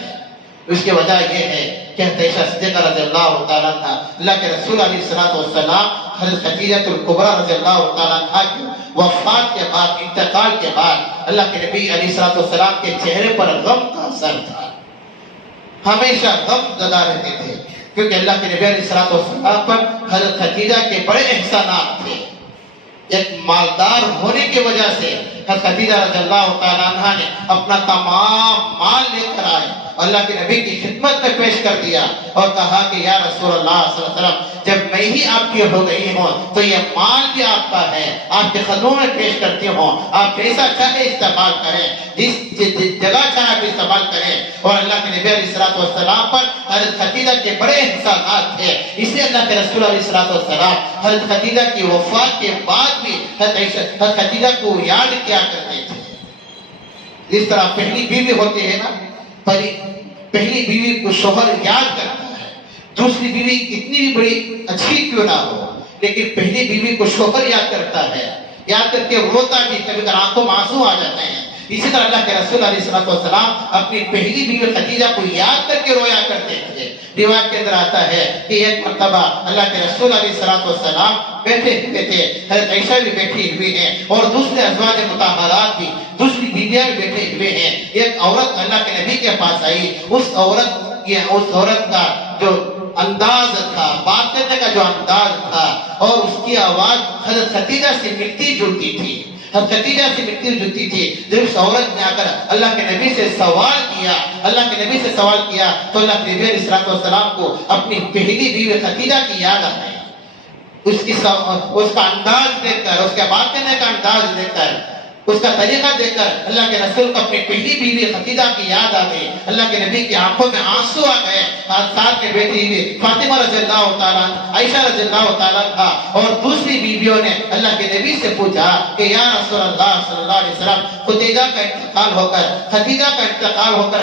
اس کی وجہ یہ ہے کہ عائشہ صدیقہ رضی اللہ تعالیٰ عنہا اللہ کے رسول علیہ السلام حضرت خدیجہ الکبریٰ رضی اللہ تعالیٰ عنہا کی وفات کے بعد، انتقال کے بعد اللہ کے نبی علیہ السلام کے چہرے پر غم کا اثر تھا. ہمیشہ غم زدہ رہتے تھے کیونکہ اللہ کے نبی علیہ السلام پر حضرت خدیجہ کے بڑے احسانات تھے. ایک مالدار ہونے کی وجہ سے حضرت خدیجہ رضی اللہ تعالیٰ عنہ نے اپنا تمام مال لے کر آئے، اللہ کے نبی کی خدمت میں پیش کر دیا اور کہا کہ یا رسول اللہ صلی اللہ علیہ وسلم جب میں ہی آپ کی ہو گئی ہوں تو یہ مال بھی آپ کا ہے، آپ کے قدموں میں پیش کرتی ہوں، آپ جیسا چاہے استعمال کریں، جس جگہ چاہے آپ استعمال کریں. اور اللہ کے نبی علیہ السلام پر حضرت خدیجہ کے بڑے احسانات تھے، اس لیے اللہ کے رسول علیہ السلام حضرت خدیجہ کی وفات کے بعد بھی حضرت خدیجہ کو یاد کیا کرتے تھے. اس طرح پہلی بیوی ہوتی ہے نا، پہلی بیوی کو شوہر یاد کرتا ہے. دوسری بیوی کتنی بھی بڑی اچھی کیوں نہ ہو لیکن پہلی بیوی کو شوہر یاد کرتا ہے، یاد کر کے روتا بھی، کبھی کبھی آنکھوں میں آنسو آ جاتے ہیں. اسی طرح اللہ کے رسول علیہ السلام اپنی پہلی بیوی خدیجہ کو یاد کر کے رویا کرتے تھے. روایت کے اندر آتا ہے کہ ایک مرتبہ اللہ کے رسول علیہ السلام بیٹھے ہوئے تھے، حضرت عائشہ بھی بیٹھی ہوئی ہیں اور دوسرے ازواج مطہرات بھی، دوسری بیویاں بھی بیٹھے ہوئے ہیں. ایک عورت اللہ کے نبی کے پاس آئی. اس عورت کا جو انداز تھا، بات کرنے کا جو انداز تھا اور اس کی آواز حضرت خدیجہ سے ملتی جلتی تھی. حضرت خدیجہ سے ملتی جلتی تھی. جب اس عورت نے آ کر اللہ کے نبی سے سوال کیا تو اللہ کے نبی علیہ السلام کو اپنی پہلی بیوی خدیجہ کی یاد آ گئی. اس کا انداز دیکھ کر، اس کے بات کرنے کا انداز دیکھ کر، اس کا طریقہ دیکھ کر اللہ کے رسول کو اپنی پہلی بیوی خدیجہ کی یاد آ گئی. اللہ کے نبی کی آنکھوں میں آنسو آ گئے. ساتھ میں بیٹھی ہوئی فاطمہ رضی اللہ تعالیٰ عنہ، عائشہ رضی اللہ تعالیٰ عنہ اور دوسری بیویوں نے اللہ کے نبی سے پوچھا کہ یا رسول اللہ صلی اللہ علیہ وسلم خدیجہ کا انتقال ہو کر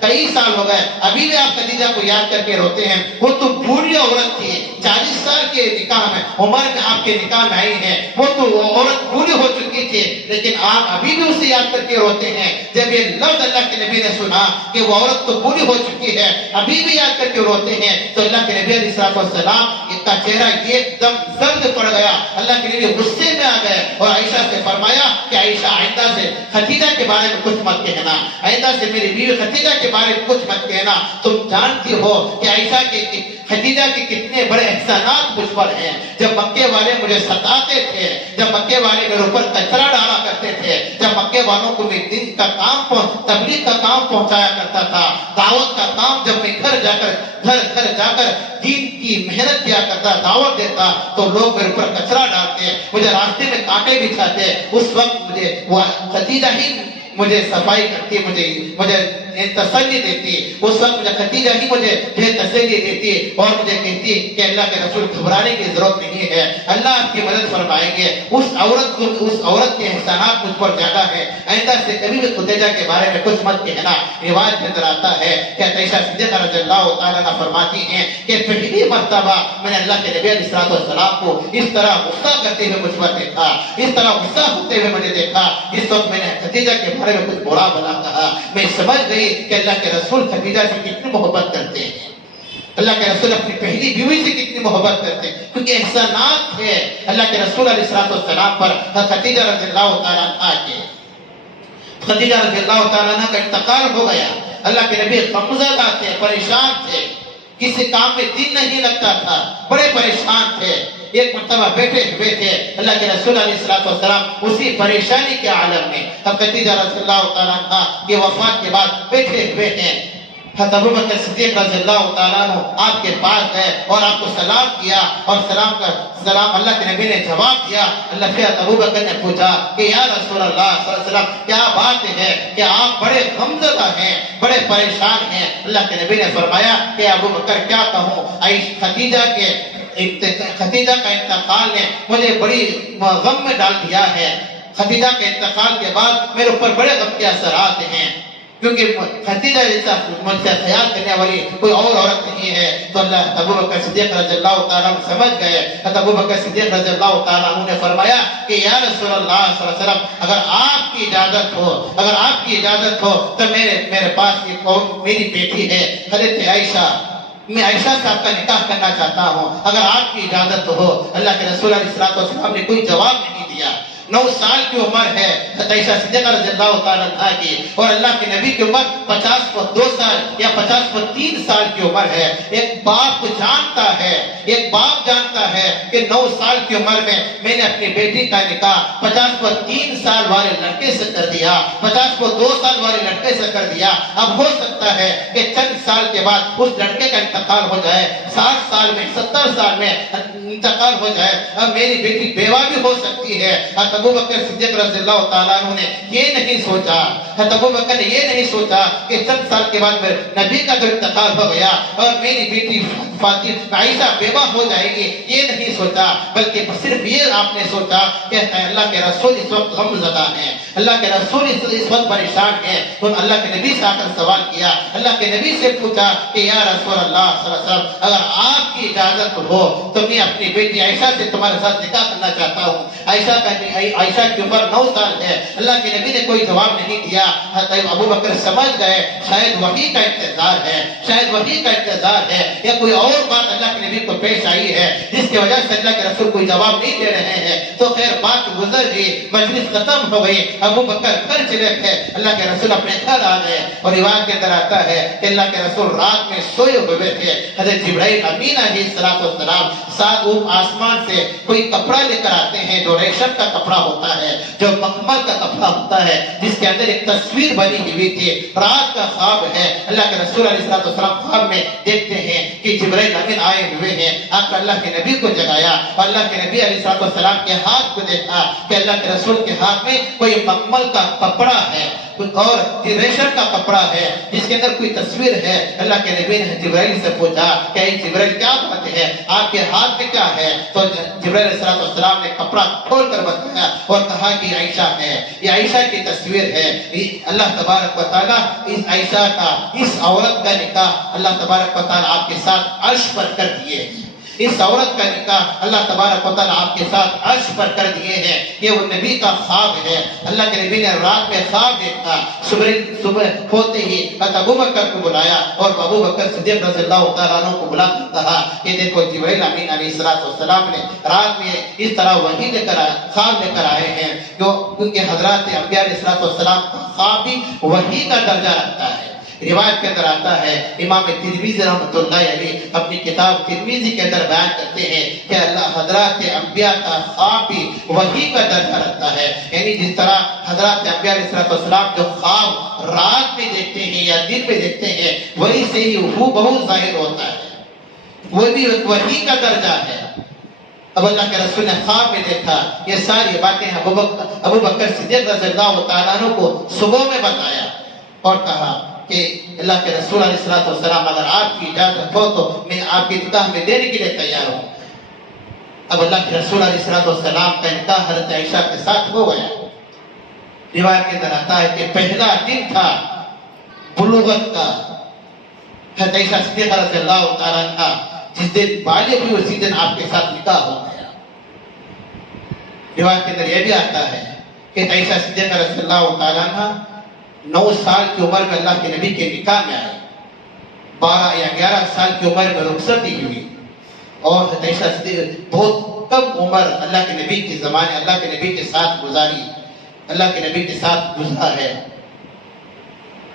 کئی سال ہو گئے، ابھی بھی آپ خدیجہ کو یاد کر کے روتے ہیں. وہ تو بوڑھی عورت تھی، 40 سال کے نکاح میں عمر میں آپ کے نکاح میں آئی ہیں. وہ تو عورت بوڑھی ہو چکی تھی لیکن آپ ابھی بھی اسے یاد کر کے روتے ہیں. جب یہ لفظ اللہ کے نبی نے سنا کہ وہ عورت تو بوڑھی ہو چکی ہے ابھی بھی یاد کر کے روتے ہیں تو اللہ کے نبی علیہ السلام کا چہرہ ایک دم زرد پڑ گیا. اللہ کے نبی غصے میں آ گئے اور عائشہ سے فرمایا کہ عائشہ آئندہ سے خدیجہ کے بارے میں کچھ مت کہنا، آئندہ سے میری بیوی خدیجہ کے بارے میں کچھ مت کہنا. تم جانتی ہو کہ عائشہ کے خدیجہ کے کتنے بڑے احسانات مجھ پر ہیں. جب مکے والے مجھے ستاتے تھے، جب مکے والے میرے اوپر کچرا ڈالا کرتے تھے، جب مکے والوں کو میں دین کا کام تبلیغ کا کام پہنچایا کرتا تھا، دعوت کا کام جب میں گھر جا کر گھر گھر جا کر دین کی محنت کیا کرتا، دعوت دیتا، تو لوگ میرے اوپر کچرا ڈالتے، مجھے راستے میں کانٹے بچھاتے، اس وقت مجھے وہ خدیجہ ہی مجھے صفائی کرتی، مجھے تسلی دیتی، اس وقت مجھے خدیجہ ہی مجھے تسلی دیتی اور مجھے کہتی کہ اللہ کے رسول گھبرانے کی ضرورت نہیں ہے، اللہ آپ کی مدد فرمائیں گے۔ اس عورت کے احسانات مجھ پر زیادہ ہے، آئندہ سے کبھی بھی خدیجہ کے بارے میں کچھ مت کہنا۔ روایت کے اندر آتا ہے کہ عائشہ صدیقہ رضی اللہ تعالیٰ عنہ فرماتی ہیں کہ پہلی مرتبہ میں نے اللہ کے نبی علیہ السلام کو اس طرح غصہ کرتے ہوئے مجھ پر دیکھا، اس طرح غصہ ہوتے ہوئے مجھے دیکھا، اس وقت میں نے خدیجہ کے بارے میں کچھ برا بلا کہا۔ میں سمجھ گئی کہ اللہ کے رسول خدیجہ سے کتنی محبت کرتے ہیں، اللہ کے رسول اپنی پہلی بیوی سے کتنی محبت کرتے ہیں، کیونکہ احسانات ہے اللہ کے رسول علیہ السلام پر خدیجہ رضی اللہ تعالیٰ عنہ کے۔ خدیجہ رضی اللہ تعالیٰ عنہ کا انتقال ہو گیا، اللہ کے نبی غمزدہ تھے، پریشان تھے، کسی کام میں دل نہیں لگتا تھا، بڑے پریشان تھے۔ ایک مرتبہ بیٹھے ہوئے تھے، اللہ کے رسول علیہ السلام اسی پریشانی کے عالم میں خدیجہ رضی اللہ تعالیٰ عنہ کی وفات کے بعد بیٹھے ہوئے ہیں۔ حضرت ابوبکر صدیق رضی اللہ تعالیٰ عنہ آپ کے پاس گئے اور آپ کو سلام کیا، اور سلام اللہ کے نبی نے جواب دیا۔ اللہ پھر ابوبکر نے پوچھا کہ یا رسول اللہ صلی اللہ علیہ وسلم کیا بات ہے کہ آپ بڑے غمزدہ ہیں، بڑے پریشان ہیں؟ اللہ کے نبی نے فرمایا کہ ابوبکر کیا کہوں، خدیجہ کا انتقال نے مجھے بڑی غم میں ڈال دیا ہے۔ خدیجہ کے انتقال کے بعد میرے اوپر بڑے غم کے اثرات ہیں، کیونکہ خدیجہ جیسا مجھ سے خیال کرنے والی کوئی اور عورت نہیں ہے۔ تو اللہ ابوبکر صدیق رضی اللہ تعالیٰ عنہ سمجھ گئے۔ ابوبکر صدیق رضی اللہ تعالیٰ عنہ نے فرمایا کہ یا رسول اللہ صلی اللہ علیہ وسلم اگر آپ کی اجازت ہو تو میرے پاس میری بیٹی ہے حضرت عائشہ، میں عائشہ صاحب کا نکاح کرنا چاہتا ہوں، اگر آپ کی اجازت ہو۔ اللہ کے رسول علیہ السلام نے کوئی جواب نہیں دیا۔ 9 سال کی عمر ہے عائشہ صدیقہ رضی اللہ تعالیٰ عنہ کی، اور اللہ کے نبی کی عمر 50 سال یا 3 سال کی عمر ہے۔ ایک باپ جانتا ہے کہ 9 سال کی عمر میں نے اپنی بیٹی کا نکاح 3 سال والے لڑکے سے کر دیا، 2 سال والے لڑکے سے کر دیا۔ اب ہو سکتا ہے کہ چند سال کے بعد اس لڑکے کا انتقال ہو جائے، 60 سال میں 70 سال میں انتقال ہو جائے، اب میری بیٹی بیوہ بھی ہو سکتی ہے۔ ابوبکر صدیق رضی اللہ تعالیٰ عنہ نے یہ نہیں سوچا، ابوبکر نے یہ نہیں سوچا کہ چند سال کے بعد میرے نبی کا جو انتقال ہو گیا اور میری بیٹی فاطمہ عائشہ بیوہ ہو جائے گی، یہ نہیں سوچا، بلکہ صرف یہ آپ نے سوچا کہ اللہ کے رسول اس وقت غمزدہ ہیں، اللہ کے رسول اس وقت پریشان ہیں۔ تو اللہ کے نبی سے آ کر سوال کیا، اللہ کے نبی سے پوچھا کہ یا رسول اللہ صلی اللہ علیہ وسلم اگر آپ کی اجازت ہو تو میں اپنی بیٹی عائشہ سے تمہارے ساتھ نکاح کرنا چاہتا ہوں۔ عائشہ کی عمر 9 سال ہے۔ اللہ کے نبی نے کوئی جواب نہیں دیا۔ ابوبکر سمجھ گئے شاید وحی کا انتظار ہے یا کوئی اور بات اللہ کے نبی کو پیش آئی ہے جس کی وجہ سے اللہ کے رسول کوئی جواب نہیں دے رہے ہیں۔ تو خیر بات گزر گئی، مجلس ختم ہو گئی، ابوبکر گھر چلے گئے، اللہ کے رسول اپنے گھر آ گئے۔ اور روایت کے اندر آتا ہے کہ اللہ کے رسول رات میں سوئے ہوئے تھے، حضرت جبرائیل امین علیہ السلام ساتھ آسمان سے کوئی کپڑا لے کر آتے ہیں جو ریشم کا کپڑا ہوتا ہے، جو مخمل کا کپڑا ہوتا ہے، جس کے اندر ایک تصویر بنی ہوئی تھی۔ رات کا خواب ہے، اللہ کے رسول علیہ السلام خواب میں دیکھتے ہیں کہ جبرائیل امین آئے ہوئے ہیں، آ کر اللہ کے نبی کو جگایا اور اللہ کے نبی علیہ السلام کے ہاتھ کو دیکھا کہ اللہ کے رسول کے ہاتھ میں کوئی مخمل کا کپڑا ہے اور ریشم کا کپڑا ہے جس کے اندر کوئی تصویر ہے۔ اللہ کے نبی نے جبرائیل سے پوچھا کہ جبرائیل کیا بات ہے، آپ کے ہاتھ میں کیا ہے؟ تو جبرائیل علیہ السلام نے کپڑا کھول کر بتایا اور کہا کہ عائشہ ہے، یہ عائشہ کی تصویر ہے۔ اللہ تبارک و تعالیٰ اس عائشہ کا، اس عورت کا نکاح اللہ تبارک و تعالیٰ آپ کے ساتھ عرش پر کر دیے۔ اس عورت کا نکاح اللہ تبارک و تعالیٰ آپ کے ساتھ عرش پر کر دیے ہیں۔ یہ وہ نبی کا خواب ہے۔ اللہ کے نبی نے رات میں خواب دیکھا، صبح ہوتے ہی ابوبکر کو بلایا اور ابوبکر صدیق رضی اللہ تعالیٰ عنہ کو بلا کر کہا کہ دیکھو جبرائیل امین علیہ السلام نے رات میں اس طرح وحی لے کر خواب لے کر آئے ہیں، کیونکہ حضرات انبیاء علیہ السلام کا خواب بھی وحی کا درجہ رکھتا ہے۔ روایت کے اندر آتا ہے، امام ترمذی رحمۃ اللہ علیہ اپنی کتاب ترمذی کے اندر بیان کرتے ہیں کہ اللہ حضرات انبیاء کا خواب بھی وحی کا درجہ رکھتا ہے، یعنی جس طرح حضرات انبیاء علیہ السلام جو خواب رات میں دیکھتے ہیں یا دن میں دیکھتے ہیں وہی سے ہی وہ بہت ظاہر ہوتا ہے، وہ بھی وحی کا درجہ ہے۔ اب اللہ کے رسول نے خواب میں دیکھا، یہ ساری باتیں ابو بکر صدیق رضی اللہ تعالیٰ عنہ کو صبح میں بتایا اور کہا کہ اللہ کے رسول علیہ السلام اگر آپ کی اجازت ہو تو میں آپ کی نکاح میں دینے کے لیے تیار ہوں۔ اب اللہ کے رسول علیہ السلام کا نکاح حضرت عائشہ کے ساتھ ہو گیا۔ روایت کے اندر آتا ہے کہ پہلا دن تھا بلوغت کا، حضرت عائشہ صدیقہ رضی اللہ تعالیٰ عنہ جس دن بالغ ہوئی اسی دن آپ کے ساتھ نکاح ہو گیا۔ روایت کے اندر یہ بھی آتا ہے کہ عائشہ صدیقہ رضی اللہ تعالیٰ عنہ 9 سال کی عمر میں اللہ کے نبی کے نکاح میں آئے، 12 یا 11 سال کی عمر میں رخصتی ہوئی، اور عائشہ صدیقہ بہت کم عمر اللہ کے نبی کے زمانے اللہ کے نبی کے ساتھ گزاری، اللہ کے نبی کے ساتھ گزرا ہے۔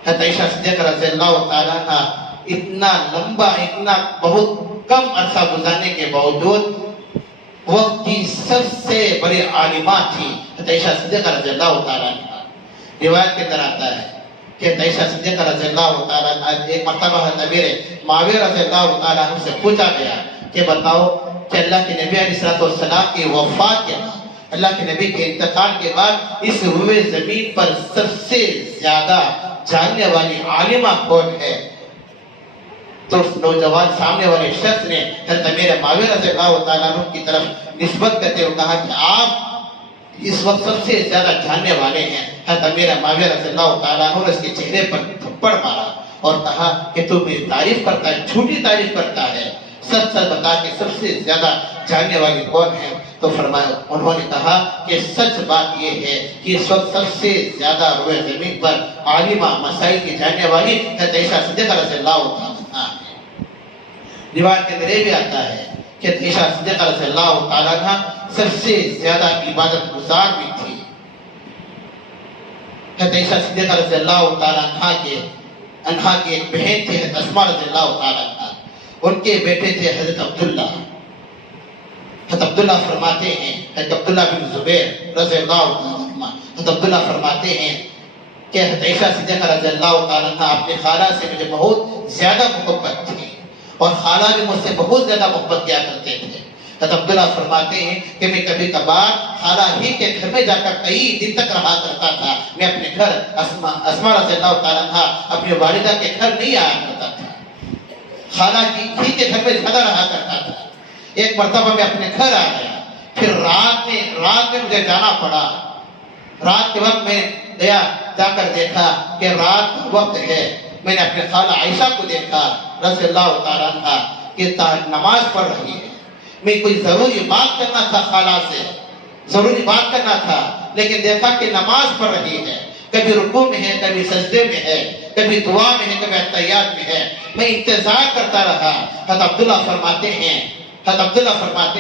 عائشہ صدیقہ رضی اللہ تعالیٰ عنہ اتنا لمبا، اتنا بہت کم عرصہ گزارنے کے باوجود وقت کی سب سے بڑی عالمہ تھی عائشہ صدیقہ رضی اللہ تعالیٰ عنہ۔ روایت کے اندر آتا ہے کہ عائشہ صدیقہ رضی اللہ تعالیٰ عنہ ایک مرتبہ امیر معاویہ رضی اللہ تعالیٰ عنہ سے پوچھا گیا کہ بتاؤ کہ اللہ کے نبی علیہ السلام کی وفات کے بعد، اللہ کے نبی کے انتقال کے بعد اس روئے زمین پر سب سے زیادہ جاننے والی عالمہ کون ہے؟ تو اس نوجوان سامنے والے شخص نے حضرت امیر معاویہ رضی اللہ تعالیٰ عنہ کی طرف نسبت کرتے ہوئے کہا کہ آپ اس وقت سب سے زیادہ جاننے والے ہیں۔ حضرت امیر معاویہ رضی اللہ تعالیٰ عنہ نے اس کے چہرے پر تھپڑ مارا اور کہا کہ تو میری تعریف کرتا ہے، جھوٹی تعریف کرتا ہے، سچ سچ بتا کہ سب سے زیادہ جاننے والی کون ہے؟ تو فرمایا، انہوں نے کہا کہ سچ بات یہ ہے کہ اس وقت سب سے زیادہ روئے زمین پر عالمہ مسائل کی جاننے والی حضرت عائشہ صدیقہ رضی اللہ تعالیٰ عنہ ہے۔ روایت کے اندر یہ بھی آتا ہے کہ عائشہ صدیقہ رضی اللہ تعالیٰ عنہ سب سے زیادہ عبادت گزار بھی تھی۔ حضرت عائشہ صدیقہ رضی اللہ تعالیٰ عنہ کی ایک بہن تھی حضرت اسماء رضی اللہ تعالیٰ عنہ، ان کے بیٹے تھے حضرت عبداللہ۔ حضرت عبداللہ فرماتے ہیں، حضرت عبداللہ بن زبیر رضی اللہ تعالیٰ عنہ، حضرت عبداللہ فرماتے ہیں کہ حضرت عائشہ صدیقہ رضی اللہ تعالیٰ عنہ اپنے خالہ سے مجھے بہت زیادہ محبت تھی اور خالہ بھی مجھ سے بہت زیادہ محبت کیا کرتے تھے۔ حضرت عبداللہ فرماتے ہیں کہ میں کبھی کبھار خالہ ہی کے گھر میں جا کر کئی دن تک رہا کرتا تھا، میں اپنے گھر اسماء رضی اللہ تعالیٰ عنہ اپنی والدہ کے گھر نہیں آیا کرتا تھا، خالہ ہی کے گھر میں زیادہ رہا کرتا تھا۔ ایک مرتبہ میں اپنے گھر آ گیا، پھر رات میں مجھے جانا پڑا، رات کے وقت میں گیا، جا کر دیکھا کہ رات کا وقت ہے، میں نے اپنے خالہ عائشہ کو دیکھا رضی اللہ تعالیٰ عنہ کہ نماز پڑھ رہی ہے۔ میں کوئی ضروری بات کرنا تھا، خالہ سے ضروری بات کرنا تھا، لیکن دیکھا کہ نماز پڑھ رہی ہے، کبھی رکوع میں ہے، کبھی سجدے میں ہے، کبھی دعا میں ہے، کبھی اتحیات میں ہے۔ میں انتظار کرتا رہا۔ حضرت عبداللہ فرماتے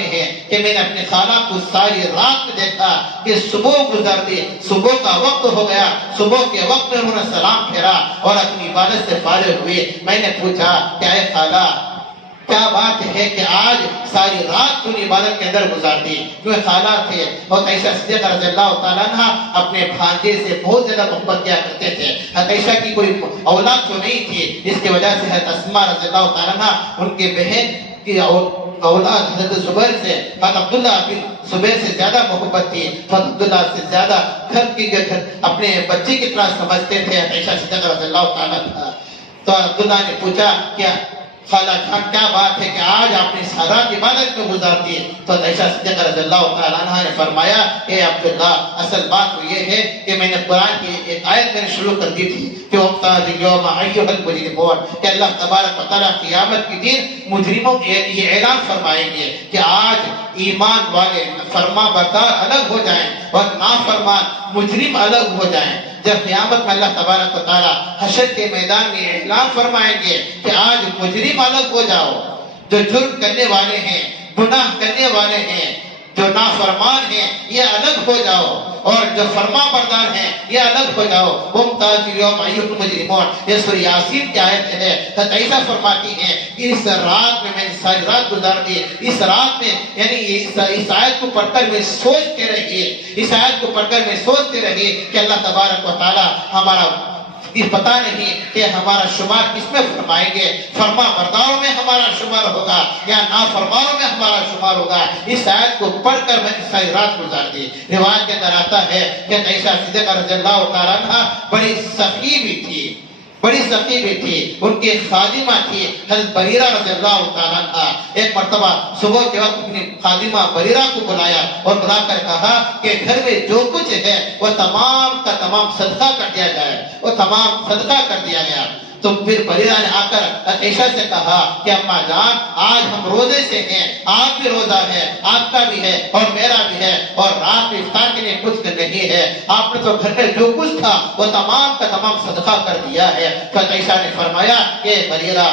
ہیں کہ میں نے اپنے خالہ کو ساری رات میں دیکھا کہ صبح گزر دی، صبح کا وقت ہو گیا، صبح کے وقت میں انہوں نے سلام پھیرا اور اپنی عبادت سے فارغ ہوئے۔ میں نے پوچھا کہ اے خالہ، کیا بات ہے کہ آج ساری رات تم عبادت کے اندر گزار دی؟ کیونکہ خالہ تھے اور عائشہ صدیقہ رضی اللہ تعالیٰ عنہ اپنے بھانجے سے بہت زیادہ محبت کیا کرتے تھے۔ عائشہ کی کوئی اولاد تو نہیں تھی، جس کی وجہ سے حضرت اسماء رضی اللہ تعالیٰ عنہ ان کے بہن کی اولاد حضرت زبیر سے، حضرت عبداللہ بن زبیر سے زیادہ محبت تھی، حضرت عبداللہ سے زیادہ گھر اپنے بچے کی طرح سمجھتے تھے عائشہ صدیقہ رضی اللہ تعالیٰ عنہ۔ تو عبداللہ نے پوچھا کہ خالہ جان کیا بات ہے کہ آج آپ نے سارا عبادت میں گزار دی؟ تو عائشہ صدیقہ رضی اللہ تعالیٰ عنہ نے فرمایا کہ عبداللہ، اصل بات تو یہ ہے کہ میں نے قرآن کی ایک آیت میں نے شروع کر دی تھی کہ وَقْتَاذِ الْيَوْمَ أَيُّهَا الْمُجْرِمُونَ، کہ اللہ تبارک و تعالیٰ قیامت کے دن مجرموں یہ اعلان فرمائیں گے کہ آج ایمان والے فرما بردار الگ ہو جائیں اور نافرمان مجرم الگ ہو جائیں۔ جب قیامت میں اللہ تبارک و تعالیٰ حشر کے میدان میں اعلان فرمائیں گے کہ آج مجرم الگ ہو جاؤ، جو جرم کرنے والے ہیں، گناہ کرنے والے ہیں، جو نافرمان ہیں یہ الگ ہو جاؤ، اور جو فرما بردار ہیں یہ الگ ہو جاؤ۔ ممتاز یوم ایھا المجرمون، یہ سورہ یاسین کی آیت ہے۔ حضرت عائشہ فرماتی ہیں کہ اس رات میں نے ساری رات گزار دی، اس رات میں یعنی اس آیت کو پڑھ کر میں سوچتے رہی، اس آیت کو پڑھ کر میں سوچتے رہی کہ اللہ تبارک و تعالی ہمارا یہ پتہ نہیں کہ ہمارا شمار کس میں فرمائیں گے، فرما برداروں میں ہمارا شمار ہوگا یا نافرمانوں میں ہمارا شمار ہوگا۔ اس آیت کو پڑھ کر میں نے ساری رات گزار دی۔ روایت کے اندر آتا ہے کہ عائشہ صدیقہ رضی اللہ تعالیٰ عنہ بڑی سخی بھی تھی، بڑی سخی بھی تھی، ان کی خادمہ تھی حضرت بریرہ رضی اللہ تعالیٰ عنہ۔ ایک مرتبہ صبح کے وقت اپنی خادمہ بریرہ کو بلایا اور بلا کر کہا کہ گھر میں جو کچھ ہے وہ تمام کا تمام صدقہ کر دیا جائے، وہ تمام صدقہ کر دیا گیا۔ تو پھر بریرہ نے آ کر عائشہ سے کہا کہ اماں جان آج ہم روزے سے ہیں، آپ بھی روزہ ہے، آپ کا بھی ہے اور میرا بھی ہے، اور رات میں افطار کے لیے کچھ نہیں ہے، آپ نے تو گھر میں جو کچھ تھا وہ تمام کا تمام صدقہ کر دیا ہے۔ تو عائشہ نے فرمایا کہ بریرہ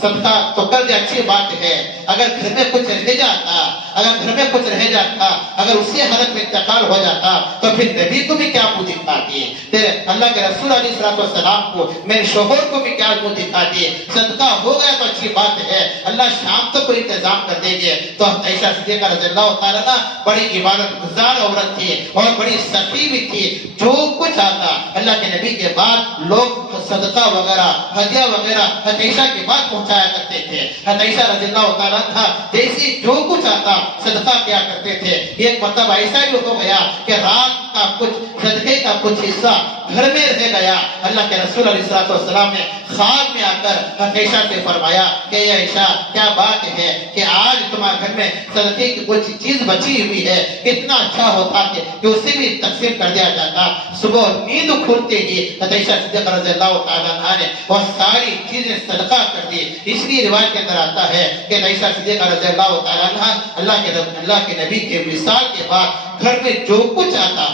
صدقہ تو کر دے، اچھی بات ہے، اگر گھر میں کچھ رہ جاتا، اگر گھر میں کچھ رہ جاتا، اگر اسی حالت میں انتقال ہو جاتا تو پھر نبی کو بھی کیا منہ دکھاتی، تیرے اللہ کے رسول علیہ السلام کو، میرے شوہر کو بھی کیا منہ دکھاتی۔ صدقہ ہو گیا تو اچھی بات ہے، اللہ شام تک کوئی انتظام کر دیں گے۔ تو عائشہ صدیقہ رضی اللہ تعالیٰ عنہ بڑی عبادت گزار عورت تھی اور بڑی سخی بھی تھی، جو کچھ آتا اللہ کے نبی کے بعد لوگ صدقہ وغیرہ ہدیہ وغیرہ عائشہ کے بعد پہنچایا کرتے تھے۔ عائشہ رضی اللہ تعالیٰ عنہ جیسی جو کچھ آتا صدقہ کیا کرتے تھے۔ ایک مرتبہ ایسا بھی ہو گیا کہ رات کا کچھ صدقے کا کچھ حصہ گھر میں رہ گیا۔ اللہ کے رسول علیہ السلام نے خواب میں آ کر عائشہ سے فرمایا کہ اے عائشہ کیا بات ہے کہ آج تمہارے گھر میں صدقے کی کچھ چیز بچی ہوئی ہے، کتنا اچھا ہوتا کہ اسے بھی تقسیم کر دیا جاتا۔ صبح نیند کھلتے ہی عائشہ صدیقہ رضی اللہ تعالیٰ عنہ نے وہ ساری چیزیں صدقہ کر دی۔ اس لیے روایت کے اندر آتا ہے کہ عائشہ صدیقہ رضی اللہ تعالیٰ عنہ اللہ کے نبی کے وصال کے بعد گھر میں جو کچھ آتا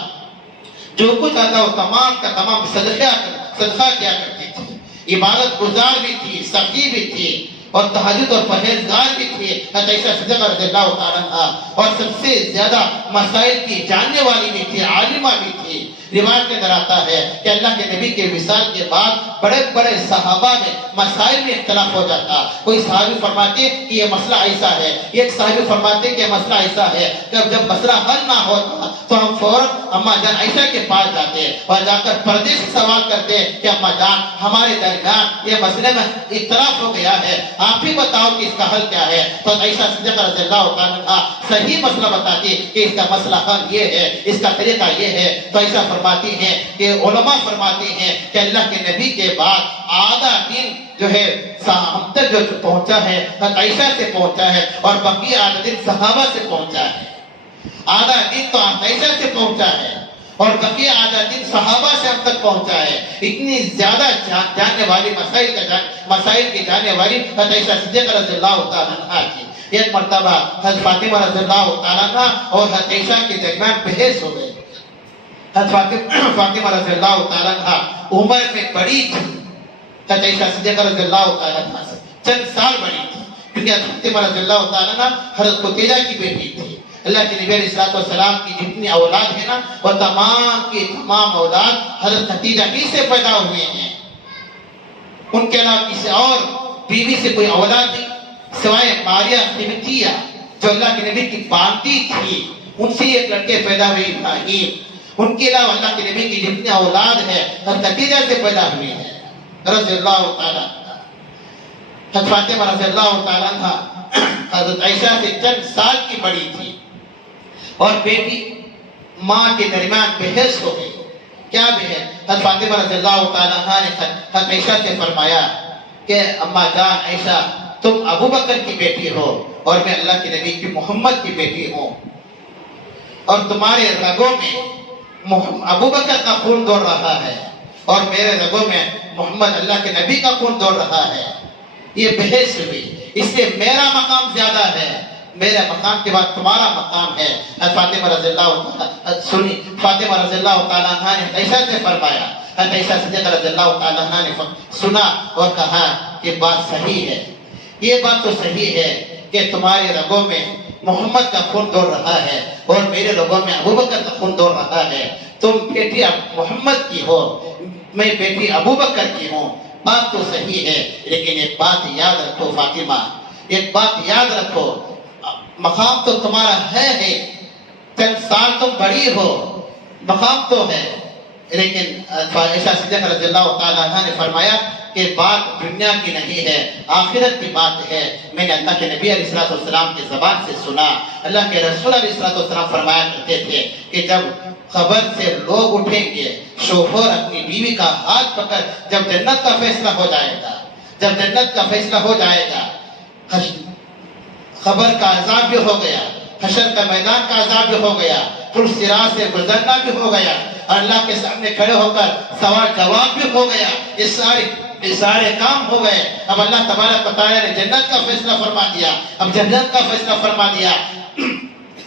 وہ تمام کا تمام صدقہ کیا کرتی تھی۔ عبادت گزار بھی تھی، سخی بھی تھی اور تہجد اور پرہیزگار بھی تھی عائشہ صدیقہ رضی اللہ تعالیٰ عنہ، اور سب سے زیادہ مسائل کی جاننے والی بھی تھی، عالمہ بھی تھی۔ روایت کے اندر آتا ہے کہ اللہ کے نبی کے وصال کے بعد بڑے بڑے صحابہ میں مسائل میں اختلاف ہو جاتا۔ کوئی صحابی فرماتے کہ یہ مسئلہ ایسا ہے، ایک صحابی فرماتے کہ یہ مسئلہ ایسا ہے۔ جب مسئلہ حل نہ ہوتا تو ہم فوراً اماں جان عائشہ کے پاس جاتے اور جا کر پردے سے سوال کرتے کہ اماں جان ہمارے درمیان یہ مسئلے میں اختلاف ہو گیا ہے، آپ ہی بتاؤ کہ اس کا حل کیا ہے۔ تو عائشہ صدیقہ رضی اللہ تعالیٰ عنہ صحیح مسئلہ بتاتی کہ اس کا مسئلہ حل یہ ہے، اس کا طریقہ یہ ہے۔ تو عائشہ فرماتی ہیں کہ علماء فرماتے ہیں کہ اللہ کے نبی کے بعد آدھا دن جو ہے ہم تک جو پہنچا ہے عائشہ سے پہنچا ہے، اور باقی آدھا دن صحابہ سے پہنچا ہے۔ آدھا دن تو عائشہ سے پہنچا ہے اور باقی آدھا دن صحابہ سے ہم تک پہنچا ہے۔ اتنی زیادہ جاننے والی مسائل کی جاننے والی عائشہ صدیقہ رضی اللہ تعالیٰ عنہ تھی۔ ایک مرتبہ حضرت فاطمہ رضی اللہ تعالیٰ عنہ اور عائشہ کے درمیان بحث ہو گئی۔ حضرت فاطمہ رضی اللہ تعالیٰ عنہ عمر میں بڑی تھی عائشہ صدیقہ رضی اللہ تعالیٰ عنہ سے چند سال بڑی تھی، کیونکہ حضرت فاطمہ رضی اللہ تعالیٰ عنہ حضرت خدیجہ کی بیٹی تھی۔ اللہ کے نبی علیہ السلام کی جتنی اولاد ہے نا وہ تمام کی تمام اولاد حضرت خدیجہ ہی سے پیدا ہوئے ہیں، ان کے علاوہ کسی اور بیوی سے کوئی اولاد نہیں سوائے ماریہ قبطیہ جو اللہ کے نبی کی بانتی تھی، ان سے ایک لڑکے پیدا ہوئے ابراہیم۔ ان کے علاوہ اللہ کے نبی کی جتنی اولاد ہے حضرت خدیجہ سے پیدا ہوئی ہے رضی اللہ تعالیٰ عنہ۔ حضرت فاطمہ رضی اللہ تعالیٰ عنہ حضرت عائشہ سے چند سال کی بڑی تھی، اور بیٹی ماں کے درمیان بحث ہو گئی۔ کیا بحث؟ حضرت فاطمہ رضی اللہ تعالیٰ عنہ نے حضرت عائشہ سے فرمایا کہ اماں جان عائشہ تم ابو بکر کی بیٹی ہو اور میں اللہ کے نبی کی محمد کی بیٹی ہوں، اور تمہارے رگوں میں ابو بکر کا خون دوڑ رہا ہے اور میرے رگوں میں محمد اللہ کے نبی کا خون دوڑ رہا ہے۔ یہ بحث ہوئی، اس لیے میرا مقام زیادہ ہے، میرے مقام کے بعد تمہارا مقام ہے۔ فاطمہ رضی اللہ تعالیٰ عنہ نے عائشہ سے فرمایا، عائشہ صدیقہ رضی اللہ تعالیٰ عنہ نے سنا اور کہا کہ بات صحیح ہے، یہ بات تو صحیح ہے کہ تمہارے رگوں میں محمد کا خون دوڑ رہا ہے اور میرے لوگوں میں ابوبکر کا خون دوڑ رہا ہے. تم بیٹی محمد کی ہو, میں بیٹی ابوبکر کی ہوں. بات تو صحیح ہے, لیکن ایک بات یاد رکھو فاطمہ, ایک بات یاد رکھو, مقام تو تمہارا ہے, چند سال تم بڑی ہو, مقام تو ہے, لیکن عائشہ صدیقہ رضی اللہ تعالیٰ عنہ نے فرمایا کہ بات دنیا کی نہیں ہے, آخرت کی بات ہے. میں نے اللہ کے نبی علیہ السلام کی زبان سے سنا. اللہ کے رسول علیہ السلام فرمایا کرتے تھے کہ جب قبر سے لوگ اٹھیں گے, شوہر اپنی بیوی کا ہاتھ پکڑ, جب جنت کا فیصلہ ہو جائے گا, جب جنت کا فیصلہ ہو جائے گا, قبر کا عذاب بھی ہو گیا, حشر کا میدان کا عذاب بھی ہو گیا, پل صراط سے گزرنا بھی ہو گیا, اور اللہ کے سامنے کھڑے ہو کر سوال جواب بھی ہو گیا, یہ سارے کام ہو گئے. اب اللہ تبارک و تعالیٰ نے جنت کا فیصلہ فرما دیا, اب جنت کا فیصلہ فرما دیا.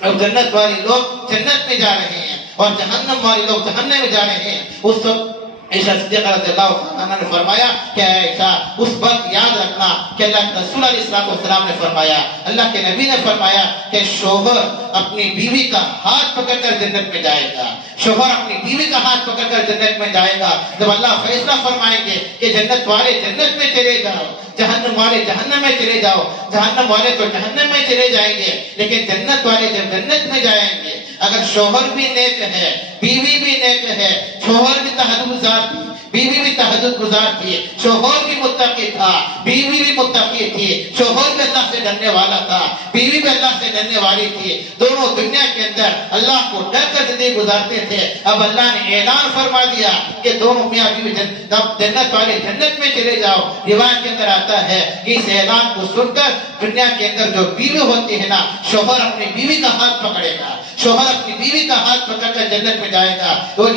اب جنت والے لوگ جنت میں جا رہے ہیں اور جہنم والے لوگ جہنم میں جا رہے ہیں. اس وقت عائشہ صدیقہ رضی اللہ عنہ نے فرمایا کہ عائشہ اس وقت یاد رکھنا کہ اللہ کے رسول علیہ السلام نے فرمایا, اللہ کے نبی نے فرمایا کہ شوہر اپنی بیوی کا ہاتھ پکڑ کر جنت میں جائے گا, شوہر اپنی بیوی کا ہاتھ پکڑ کر جنت میں جائے گا. جب اللہ فیصلہ فرمائیں گے کہ جنت والے جنت میں چلے جاؤ, جہنم والے جہنم میں چلے جاؤ, جہنم والے تو جہنم میں چلے جائیں گے, لیکن جنت والے جب جنت میں جائیں گے, اگر شوہر بھی نیک ہے, بیوی بھی نیک ہے, شوہر بھی تہجد گزار تھی, بیوی بھی تہجد گزار تھی, شوہر بھی متقی تھا, بیوی بھی متقی تھی, شوہر بھی اللہ سے ڈرنے والا تھا, بیوی بھی اللہ سے ڈرنے والی تھی, دونوں دنیا کے اندر اللہ کو ڈر کر زندگی گزارتے تھے. اب اللہ نے اعلان فرما دیا کہ دونوں میاں بیوی جنت والے جنت میں چلے جاؤ. روایت کے اندر آتا ہے کہ اس اعلان کو سن کر دنیا کے اندر جو بیوی ہوتی ہے نا, شوہر اپنی بیوی کا ہاتھ پکڑے گا, شوہر اپنی بیوی کا ہاتھ پکڑ کر جنت میں جائے گا. تو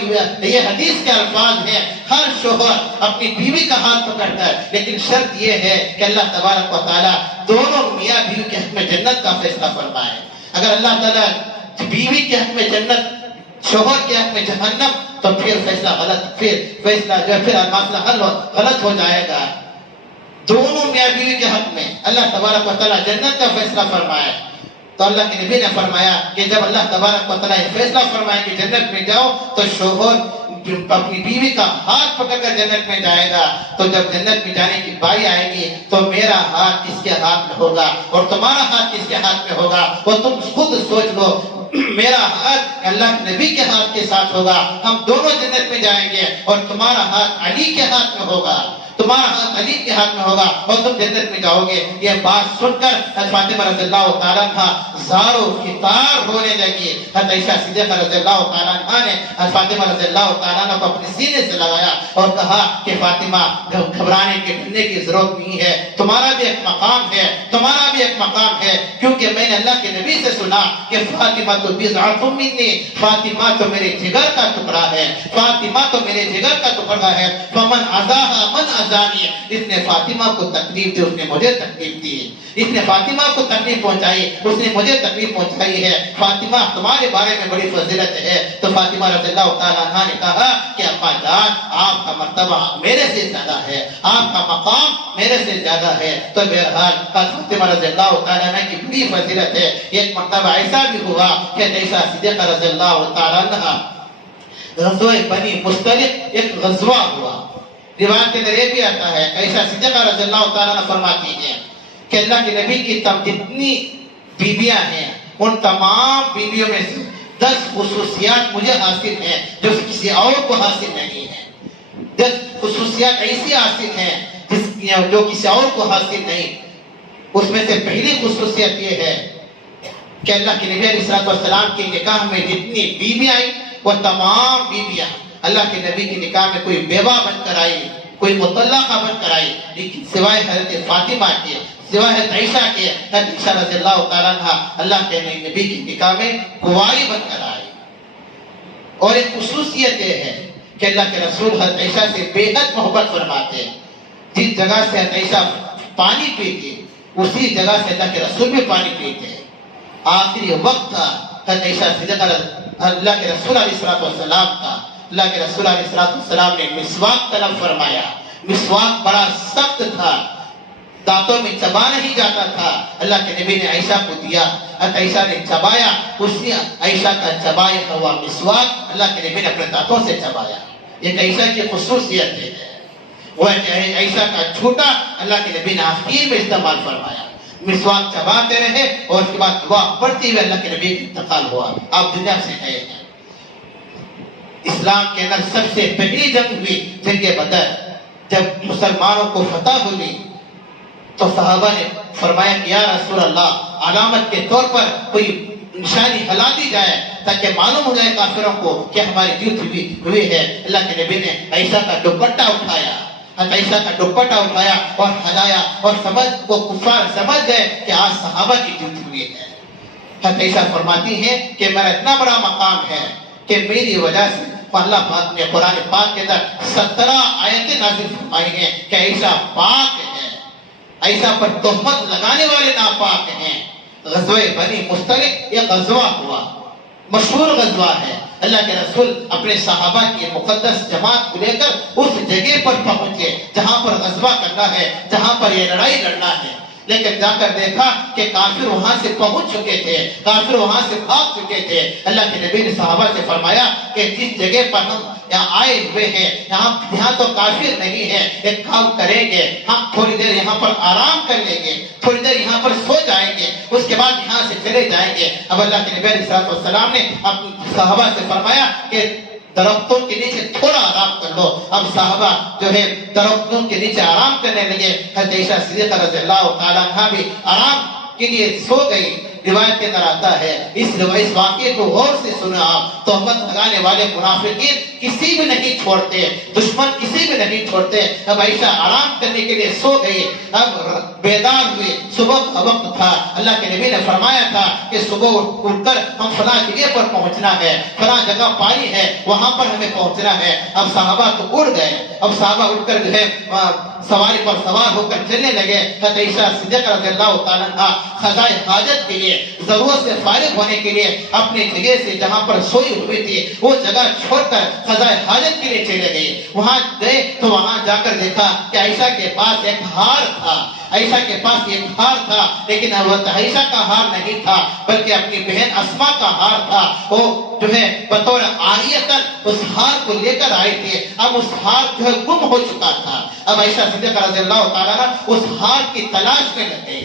یہ حدیث کے الفاظ ہیں, ہر شوہر اپنی بیوی کا ہاتھ پکڑ کر, لیکن شرط یہ ہے کہ اللہ تبارک و تعالیٰ دونوں میاں بیوی کے حق میں جنت کا فیصلہ فرمائے. اگر اللہ تعالیٰ بیوی کے حق میں جنت, شوہر کے حق میں جہنم, تو پھر فیصلہ غلط, پھر فیصلہ جو پھر مسئلہ غلط ہو جائے گا. دونوں میاں بیوی کے حق میں اللہ تبارک و تعالیٰ جنت کا فیصلہ فرمائے. تو اللہ کے نبی نے فرمایا کہ جب اللہ تبارک و تعالیٰ یہ فیصلہ فرمائے کہ جنت میں جاؤ, تو شوہر اپنی بیوی کا ہاتھ پکڑ کر جنت میں جائے گا. تو جب جنت میں جانے کی باری آئے گی تو میرا ہاتھ کس کے ہاتھ میں ہوگا اور تمہارا ہاتھ کس کے ہاتھ میں ہوگا, وہ تم خود سوچ لو. میرا ہاتھ اللہ کے نبی کے ہاتھ کے ساتھ ہوگا, ہم دونوں جنت میں جائیں گے, اور تمہارا ہاتھ علی کے ہاتھ میں ہوگا, تمہارا ہاتھ علی کے ہاتھ میں ہوگا اور تم جنت میں جاؤ گے. یہ بات سن کر حضرت فاطمہ رضی اللہ تعالیٰ عنہ زارو فطار ہونے لگی. حضرت عائشہ صدیقہ رضی اللہ تعالیٰ عنہ نے حضرت فاطمہ رضی اللہ تعالیٰ عنہ کو اپنے سینے سے لگایا اور کہا کہ فاطمہ گھبرانے کے ڈرنے کی ضرورت نہیں ہے, تمہارا بھی ایک مقام ہے, تمہارا بھی ایک مقام ہے. کیونکہ میں نے اللہ کے نبی سے سنا کہ فاطمہ تو بضعۃ منی, فاطمہ تو میرے جگر کا ٹکڑا ہے, فاطمہ تو میرے جگر کا ٹکڑا ہے. فمن عزاها من عزانی, جس نے فاطمہ کو تکلیف دی اس نے مجھے تکلیف دی, جس نے فاطمہ کو تکلیف پہنچائی اس نے مجھے تکلیف پہنچائی ہے. فاطمہ تمہارے بارے میں بڑی فضیلت ہے. تو فاطمہ رضی اللہ تعالیٰ عنہ نے کہا کہ ابا جان, آپ کا مرتبہ میرے سے زیادہ ہے, آپ کا مقام میرے سے زیادہ ہے. تو بہرحال فاطمہ رضی اللہ تعالیٰ عنہ کی بڑی فضیلت ہے. ایک مرتبہ ایسا بھی ہوا کہ عائشہ صدیقہ رضی اللہ تعالیٰ عنہ غزوہ بنی مصطلق ایک غزوہ ہوا. روایت کے اندر یہ بھی آتا ہے, عائشہ صدیقہ رضی اللہ تعالیٰ عنہ فرماتی ہیں کہ اللہ کے نبی کی جتنی بیویاں ہیں ان تمام بیویوں میں سے 10 خصوصیات مجھے حاصل ہیں جو کسی اور کو حاصل نہیں ہیں. 10 خصوصیات ایسی حاصل ہیں جو کسی اور کو حاصل نہیں. اس میں سے پہلی خصوصیت یہ ہے کہ اللہ کے نبی علیہ السلام کے نکاح میں جتنی بیویاں آئی وہ تمام بیویاں اللہ کے نبی کی نکاح میں کوئی بیوہ بن کر آئی, کوئی مطلقہ بن کر آئی, لیکن سوائے حضرت فاطمہ کے, سوائے حضرت عائشہ کے, حضرت عائشہ رضی اللہ تعالیٰ عنہ اللہ کے نبی کی نکاح میں کنواری بن کر آئی. اور ایک خصوصیت یہ ہے کہ اللہ کے رسول حضرت عائشہ سے بے حد محبت فرماتے ہیں. جس جگہ سے حضرت عائشہ پانی پیتی اسی جگہ سے اللہ کے رسول بھی پانی پیتے. آخری وقت تھا حضرت عائشہ صدیقہ اللہ کے رسول علیہ السلام کا, اللہ کے رسول علیہ السلام نے مسواک طلب فرمایا. مسواک بڑا سخت تھا, دانتوں میں چبا نہیں جاتا تھا، اللہ کے نبی نے عائشہ کو دیا، عائشہ نے چبایا، اسی عائشہ کا چبایا ہوا مسواک اللہ کے نبی نے اپنے دانتوں سے چبایا۔ یہ عائشہ کی خصوصیت ہے۔ وہ عائشہ کا جھوٹا اللہ کے نبی نے آخر میں استعمال فرمایا، مسواک چباتے رہے اور اس کے بعد دعا پڑھتے ہوئے اللہ کے نبی کا انتقال ہوا، آپ دنیا سے گئے ہیں۔ اسلام کے اندر سب سے پہلی جنگ ہوئی جنگ بدر، جب مسلمانوں کو فتح ہوئی تو صحابہ نے فرمایا کہ یا رسول اللہ علامت کے طور پر کوئی نشانی ہلا دی جائے تاکہ معلوم ہو جائے کافروں کو کہ ہماری جیت ہوئی ہے۔ اللہ کے نبی نے عائشہ کا دوپٹہ اٹھایا، عائشہ کا دوپٹہ اٹھایا اور ہلایا، اور وہ کفار سمجھ گئے کہ آج صحابہ کی جیت ہوئی ہے۔ عائشہ فرماتی ہیں کہ میرا اتنا بڑا مقام ہے کہ میری وجہ سے اللہ پاک نے قرآن پاک کے اندر 17 آیتیں نازل فرمائی ہیں کہ عائشہ پاک ہے، عائشہ پر تہمت لگانے والے ناپاک ہیں۔ غزوہ بنی مستلق یہ غزوہ ہوا، مشہور غزوہ ہے۔ اللہ کے رسول اپنے صحابہ کی مقدس جماعت کو لے کر اس جگہ پر پہنچے جہاں پر غزوہ کرنا ہے، جہاں پر یہ لڑائی لڑنا ہے، لیکن جا کر دیکھا کہ کافر وہاں سے پہنچ چکے تھے، کافر وہاں سے بھاگ چکے تھے۔ اللہ کے نبی نے صحابہ سے فرمایا کہ جس جگہ پر ہم یہاں آئے ہوئے ہیں یہاں تو کافر نہیں ہے، ایک کام کریں گے، ہم تھوڑی دیر یہاں پر آرام کر لیں گے، تھوڑی دیر یہاں پر سو جائیں گے، اس کے بعد یہاں سے چلے جائیں گے۔ اب اللہ کے نبی علیہ الصلوۃ والسلام نے اپنے صحابہ سے فرمایا کہ درختوں کے نیچے تھوڑا آرام کر لو۔ اب صحابہ جو ہے درختوں کے نیچے آرام کرنے لگے۔ حضرت عائشہ صدیقہ رضی اللہ تعالیٰ عنہا بھی آرام کے لیے سو گئی۔ روایت کے اندر آتا ہے، اس واقعے کو غور سے سنا آپ، تہمت لگانے والے منافقین کسی بھی نہیں چھوڑتے، دشمن کسی بھی نہیں چھوڑتے۔ اب عائشہ آرام کرنے کے لیے سو گئی، اب بیدار ہوئے، صبح کا وقت تھا۔ اللہ کے نبی نے فرمایا تھا کہ صبح اٹھ کر ہم فلاں جگہ پر پہنچنا ہے، فلاں جگہ پانی ہے وہاں پر ہمیں پہنچنا ہے۔ اب صحابہ تو اڑ گئے، اب صحابہ اٹھ کر جو ہے سواری پر سوار ہو کر چلنے لگے۔ حضرت عائشہ صدیقہ رضی اللہ تعالیٰ عنہ قضائے حاجت کے لیے، ضرورت سے فارغ ہونے کے لیے اپنی جگہ سے جہاں پر سوئی ہوئی تھی وہ جگہ چھوڑ کر قضائے حاجت کے لیے چلے گئی۔ وہاں گئے تو وہاں جا کر دیکھا کہ عائشہ کے پاس ایک ہار تھا، عائشہ کے پاس ایک ہار تھا، لیکن وہ عائشہ کا ہار نہیں تھا بلکہ اپنی بہن اسما کا ہار تھا۔ وہ جو ہے بطور عاریۃً اس ہار کو لے کر آئے تھے، اب اس ہار جو ہے گم ہو چکا تھا۔ اب عائشہ صدیقہ رضی اللہ تعالیٰ عنہ اس ہار کی تلاش میں لگے،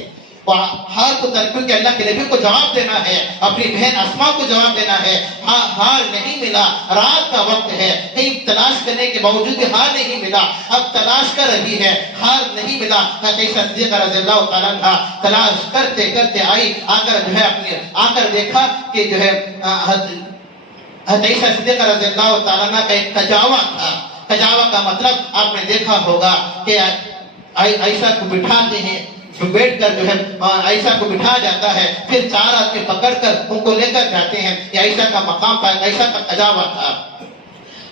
ہار کو کیونکہ اللہ کے نبی کو جواب دینا ہے، اپنی بہن اسما کو جواب دینا ہے۔ ہار نہیں ملا، رات کا وقت ہے، کہیں تلاش کرنے کے باوجود ہار نہیں ملا، اب تلاش کر رہی ہے، ہار نہیں ملا۔ عائشہ صدیقہ رضی اللہ تعالیٰ عنہ تلاش کرتے کرتے آئی، آ کر دیکھا کہ جو ہے عائشہ صدیقہ رضی اللہ تعالیٰ عنہ کا ایک کجاوا تھا۔ کجاوا کا مطلب آپ نے دیکھا ہوگا کہ عائشہ کو بٹھاتے ہیں، بیٹھ کر جو ہے عائشہ کو بٹھا جاتا ہے، پھر 4 آدمی پکڑ کر ان کو لے کر جاتے ہیں۔ یہ عائشہ کا مقام تھا، عائشہ کا کجاوا تھا۔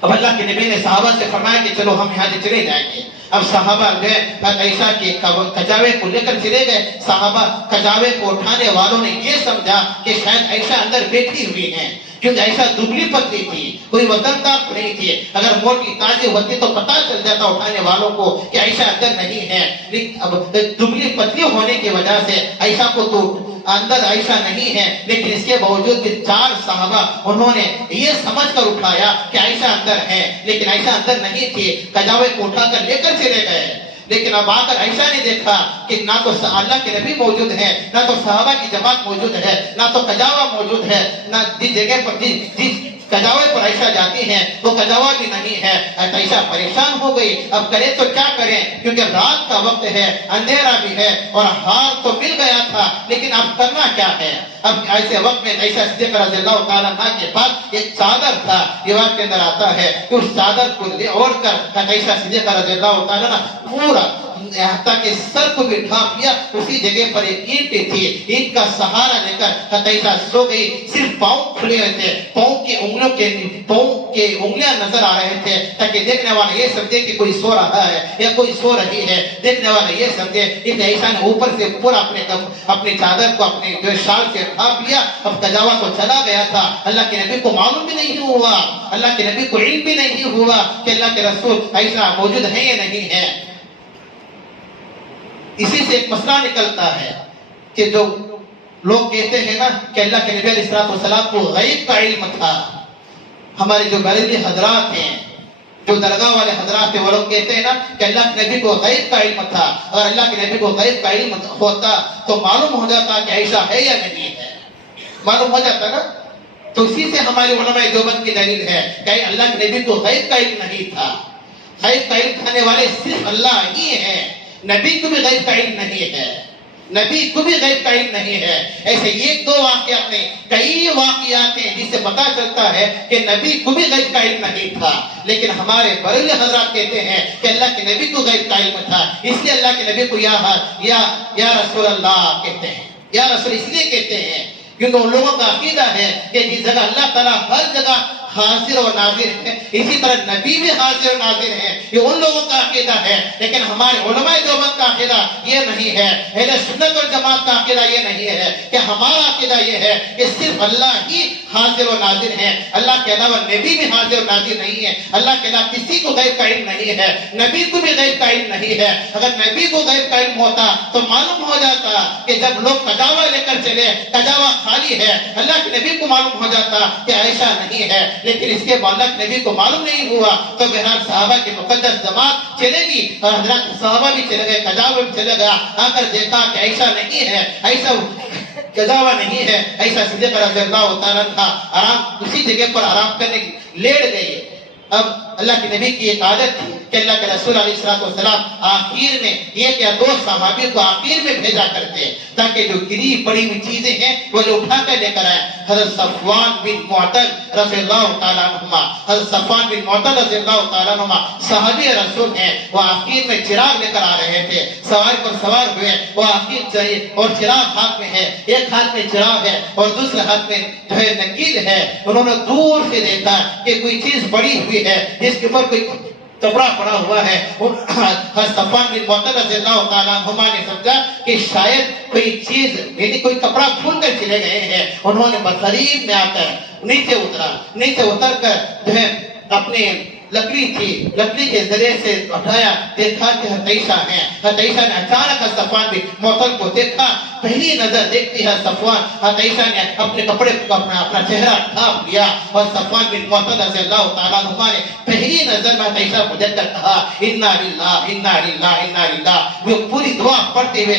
اب اللہ کے نبی نے صحابہ سے فرمایا کہ چلو ہم یہاں سے چلے جائیں گے۔ اب صحابہ گئے، عائشہ کے کجاوے کو لے کر چلے گئے۔ صحابہ کجاوے کو اٹھانے والوں نے یہ سمجھا کہ شاید عائشہ اندر بیٹھی ہوئی ہیں، کیونکہ عائشہ دبلی پتلی تھی، کوئی وزندار نہیں تھی۔ اگر موٹی تازی ہوتی تو پتہ چل جاتا اٹھانے والوں کو کہ عائشہ اندر نہیں ہے، لیکن اب دبلی پتلی ہونے کی وجہ سے عائشہ کو تو اندر عائشہ نہیں ہے، لیکن اس کے باوجود بھی 4 صحابہ انہوں نے یہ سمجھ کر اٹھایا کہ عائشہ اندر ہے، لیکن عائشہ اندر نہیں تھی۔ کجاوے کو اٹھا کر لے کر چلے گئے، لیکن اب آ کر عائشہ نے دیکھا کہ نہ تو اللہ کے نبی موجود ہے، نہ تو صحابہ کی جماعت موجود ہے، نہ تو کجاوا موجود ہے، نہ جس جگہ پر جس کجاوے پر عائشہ جاتی ہیں وہ کجاوا بھی نہیں ہے۔ عائشہ پریشان ہو گئی، اب کرے تو کیا کریں، کیونکہ رات کا وقت ہے، اندھیرا بھی ہے، اور ہار تو مل گیا تھا، لیکن اب کرنا کیا ہے۔ اب ایسے وقت میں عائشہ صدیقہ رضی اللہ تعالیٰ عنہ کے پاس ایک چادر تھا۔ روایت کے اندر آتا ہے کہ اس چادر کو اوڑھ کر عائشہ صدیقہ رضی اللہ تعالیٰ عنہ پورا یہاں تک سر کو بھی ڈھانپ لیا۔ اسی جگہ پر ایک اینٹ تھی، اینٹ کا سہارا لے کر عائشہ سو گئی۔ صرف پاؤں کھلے ہوئے تھے، پاؤں کے انگلیاں نظر آ رہے تھے، تاکہ دیکھنے والا یہ سمجھے کہ کوئی سو رہا ہے یا کوئی سو رہی ہے، دیکھنے والا یہ سمجھے۔ اس عائشہ نے اوپر سے پورا اپنے چادر کو اپنے جو شال سے ڈھانپ لیا۔ اب کجاوا تو چلا گیا تھا، اللہ کے نبی کو معلوم بھی نہیں ہوا، اللہ کے نبی کو علم بھی نہیں ہوا کہ اللہ کے رسول عائشہ موجود ہے یا نہیں ہے۔ اسی سے ایک مسئلہ نکلتا ہے کہ جو لوگ کہتے ہیں نا کہ اللہ کے نبی علیہ السلام کو غیب کا علم تھا، ہمارے جو بریلوی حضرات ہیں، جو درگاہ والے حضرات ہیں، وہ لوگ کہتے ہیں نا کہ اللہ کے نبی کو غیب کا علم تھا، اگر اللہ کے نبی کو غیب کا علم ہوتا تو معلوم ہو جاتا کہ عائشہ ہے یا نہیں ہے، معلوم ہو جاتا نا۔ تو اسی سے ہمارے علماء دیوبند کی دلیل ہے کہ اللہ کے نبی کو غیب کا علم نہیں تھا، غیب کا علم کھانے والے صرف اللہ ہی ہیں، نبی کو بھی غیب کا علم نہیں ہے، نبی کو بھی غیب کا علم نہیں ہے۔ ایسے ایک دو واقعات نہیں، کئی واقعات ہیں جس سے پتا چلتا ہے کہ نبی کو بھی غیب کا علم نہیں تھا، لیکن ہمارے بریلوی حضرات کہتے ہیں کہ اللہ کے نبی کو غیب کا علم تھا، اس لیے اللہ کے نبی کو یا رسول اللہ کہتے ہیں، یا رسول اس لیے کہتے ہیں کیونکہ ان لوگوں کا عقیدہ ہے کہ جس جگہ اللہ تعالیٰ ہر جگہ حاضر و ناظر ہے، اسی طرح نبی بھی حاضر و ناظر ہے، یہ ان لوگوں کا عقیدہ ہے، لیکن ہمارے علماء دیوبند کا عقیدہ یہ نہیں ہے، اہل سنت والجماعت کا عقیدہ یہ نہیں ہے کہ ہمارا عقیدہ یہ ہے کہ صرف اللہ ہی حاضر و ناظر ہے، اللہ کے علاوہ نبی بھی حاضر و ناظر نہیں ہے، اللہ کے علاوہ کسی کو غیب کا علم نہیں ہے، نبی کو بھی غیب کا علم نہیں ہے۔ اگر نبی کو غیب کا علم ہوتا تو معلوم ہو جاتا کہ جب لوگ کجاوا لے کر چلے، کجاوا خالی ہے، اللہ کے نبی کو معلوم ہو جاتا کہ عائشہ نہیں ہے، لیکن اس کے بعد نبی کو معلوم نہیں ہوا تو بہرحال صحابہ کی مقدس جماعت چلے گی، اور حضرت صحابہ بھی چلے گئے، کجاوا بھی چلے گیا، آ کر دیکھا کہ عائشہ نہیں ہے، عائشہ کجاوا نہیں ہے، عائشہ صدیقہ رضی اللہ تعالیٰ عنہا آرام اسی جگہ پر آرام کرنے لیٹ گئی۔ اب اللہ کے نبی کی ایک عادت تھی کہ اللہ کے رسول علیہ السلام آخر میں ایک یا دو صحابی کو آخر میں بھیجا کرتے تاکہ جو گری پڑی ہوئی چیزیں ہیں وہ اٹھا کر لے کر آئے۔ حضرت صفوان بن معطل رضی اللہ تعالیٰ عنہما، حضرت صفوان بن معطل رضی اللہ تعالیٰ عنہما صحابی رسول ہیں، وہ آخر میں چراغ لے کر آ رہے تھے، سواری پر سوار ہوئے، وہ آخر چاہیے اور چراغ ہاتھ میں ہے، ایک ہاتھ میں چراغ ہے اور دوسرے ہاتھ میں جو ہے نکیل ہے۔ انہوں نے دور سے دیکھا کہ کوئی چیز پڑی ہوئی ہے جس کے اوپر کوئی کپڑا پڑا ہوا ہے۔ حضرت صفوان بن معطل رضی اللہ تعالیٰ عنہما نے سمجھا کہ شاید کوئی چیز یعنی کوئی کپڑا کھول کر چلے گئے ہیں۔ انہوں نے بقریب میں آ کر نیچے اتر کر جو ہے اپنے لکڑی تھی، لکڑی کے ذریعے سے اٹھایا، دیکھا کہ عائشہ ہیں۔ عائشہ نے اچانک صفوان بن معطل کو دیکھا، پہلی نظر دیکھتی ہے صفوان، عائشہ نے اپنے کپڑے کو اپنا چہرہ ڈھانپ لیا، اور صفوان بن معطل رضی اللہ تعالیٰ عنہ نے پہلی نظر میں عائشہ کو دیکھ کر کہا انا للہ انا للہ انا للہ۔ وہ پوری دعا پڑھتے ہوئے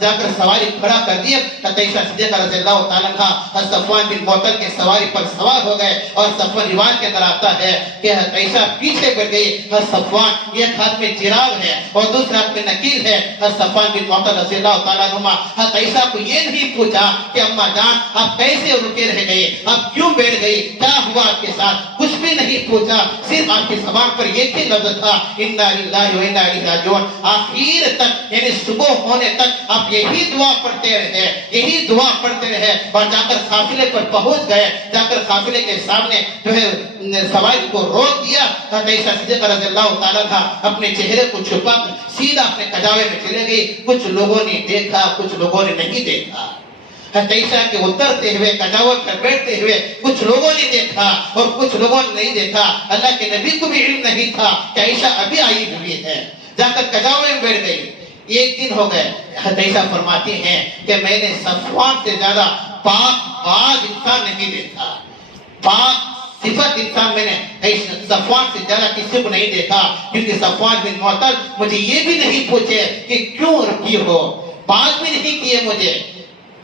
جا کر سواری کھڑا کر دی۔ عائشہ صدیقہ رضی اللہ تعالیٰ عنہ صفوان بن معطل کے سواری پر سوار ہو گئے، اور صفوان روایت کے اندر آتا ہے کہ عائشہ پیچھے بڑھ گئی۔ صفوان ایک ہاتھ میں چراغ ہے اور دوسرے ہاتھ میں نکیل ہے۔ صفوان بن معطل رضی اللہ تعالیٰ عنہ عائشہ کو یہ نہیں پوچھا کہ اما جان آپ کیسے رکے رہ گئے، آپ کیوں بیٹھ گئی، کیا ہوا آپ کے ساتھ، کچھ بھی نہیں پوچھا، صرف آپ کی زبان پر ایک ہی لفظ تھا انا للہ و انا الیہ راجعون۔ آخر تک یعنی صبح ہونے تک آپ یہی دعا پڑھتے رہے، یہی دعا پڑھتے رہے، اور جا کر قافلے پر پہنچ گئے، جا کر قافلے کے سامنے جو ہے سواری کو روک دیا۔ عائشہ صدیقہ رضی اللہ تعالیٰ عنہا اپنے چہرے کو چھپا کر سیدھا اپنے کجاوے میں چلے گئی۔ کچھ لوگوں نے دیکھا، کچھ لوگوں نے نہیں دیکھا۔ عائشہ کے اترتے ہوئے کجاوے پر بیٹھتے ہوئے کچھ لوگوں نے دیکھا اور کچھ لوگوں نے نہیں دیکھا۔ اللہ کے نبی کو بھی علم نہیں تھا کہ عائشہ ابھی آئی ہوئی ہے، جا کر کجاوے میں بیٹھ گئی۔ ایک دن ہو گئے، عائشہ فرماتی ہیں کہ میں نے صفوان سے زیادہ پاک باز انسان نہیں دیکھا، پاک صفت انسان میں نے صفوان سے زیادہ کسی کو نہیں دیکھا، کیونکہ صفوان بن معطل مجھے یہ بھی نہیں پوچھے کہ کیوں رکی ہو، بات بھی نہیں کیے مجھے،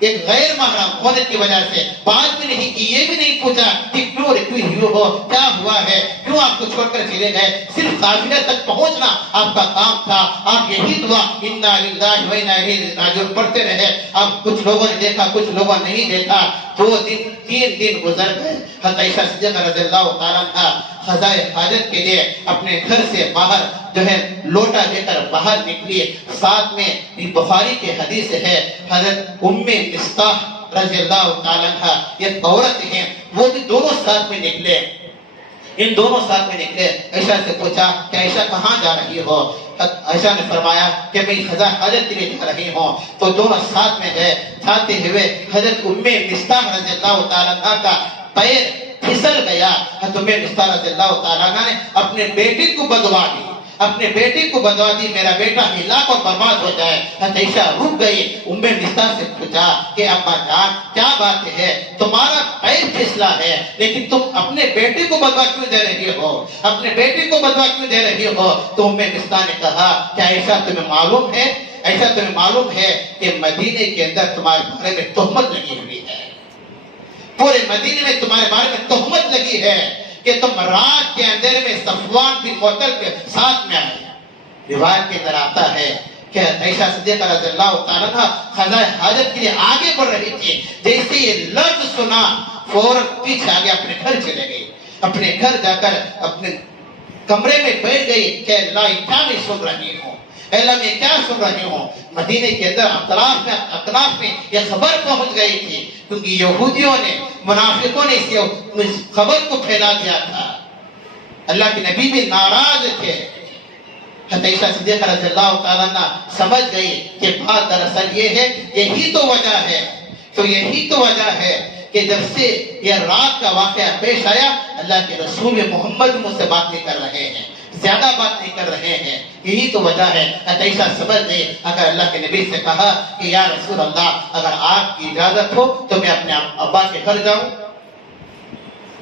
ایک غیر محرم ہونے کی وجہ سے بات بھی نہیں کی، یہ بھی نہیں پوچھا کہ کیوں رکی ہو، کیا ہوا ہے، کیوں آپ کو چھوڑ کر چلے گئے، صرف قافلے تک پہنچنا آپ کا کام تھا۔ آپ یہی دعا انا للہ و انا الیہ راجعون پڑھتے رہے۔ اب کچھ لوگوں نے دیکھا، کچھ لوگوں نے نہیں دیکھا۔ 2 دن 3 دن گزر گئے۔ عائشہ صدیقہ رضی اللہ تعالیٰ عنہا قضائے حاجت کے لیے اپنے گھر سے باہر جو ہے لوٹا لے کر باہر نکلی۔ ساتھ میں بخاری کے حدیث ہے، حضرت ام مصطح رضی اللہ تعالیٰ عنہا یہ عورت ہیں، وہ بھی دونوں ساتھ میں نکلے، ان دونوں ساتھ میں نکلے۔ عائشہ سے پوچھا کہ عائشہ کہاں جا رہی ہو؟ عائشہ نے فرمایا کہ میں قضائے حاجت کے لیے جا رہی ہوں۔ تو دونوں ساتھ میں گئے، جاتے ہوئے حضرت ام مصطح رضی اللہ تعالیٰ عنہا کا پیر پھسل گیا۔ حضرت ام مصطح رضی اللہ تعالیٰ عنہ نے اپنے بیٹے کو بددعا دی، اپنے بیٹے کو بدوا دی میرا بیٹا ہلاک اور برباد ہو جائے۔ حضرت عائشہ رک گئی، ام مصطح سے پوچھا کہ ابا جان کیا بات ہے، تمہارا پیر پھسلا ہے لیکن تم اپنے بیٹے کو بدوا کیوں دے رہی ہو، اپنے بیٹے کو بدوا کیوں دے رہی ہو؟ تو ام مصطح نے کہا کہ عائشہ تمہیں معلوم ہے، ایسا تمہیں معلوم ہے کہ مدینے کے اندر تمہارے بارے میں تہمت لگی ہوئی ہے، پورے مدینے میں تمہارے بارے میں تہمت لگی ہے کہ تم رات کے اندھیرے میں صفوان بن معطل کے ساتھ میں آئے۔ روایت کے اندر آتا ہے کہ عائشہ صدیقہ رضی اللہ تعالیٰ عنہ قضاء حاجت کے لیے آگے بڑھ رہی تھی، جیسے یہ لفظ سنا فوراً پیچھے آگے اپنے گھر چلے گئی، اپنے گھر جا کر اپنے کمرے میں بیٹھ گئی کہ اللہ کیا میں سن رہی ہوں، اللہ میں کیا سن رہی ہوں۔ مدینے کے اندر اطراف میں یہ خبر پہنچ گئی تھی کیونکہ یہودیوں نے، منافقوں نے اس خبر کو پھیلا دیا تھا، اللہ کے نبی بھی ناراض تھے۔ حضرت عائشہ صدیقہ رضی اللہ تعالیٰ عنہ سمجھ گئی کہ بات دراصل یہ ہے، یہی تو وجہ ہے، تو یہی تو وجہ ہے کہ جب سے یہ رات کا واقعہ پیش آیا اللہ کے رسول محمد مجھ سے بات نہیں کر رہے ہیں، زیادہ بات نہیں کر رہے ہیں، یہی تو وجہ ہے۔ عائشہ سمجھ گئی اگر اللہ کے نبی سے کہا کہ یا رسول اللہ اگر آپ کی اجازت ہو تو میں اپنے ابا کے گھر جاؤں،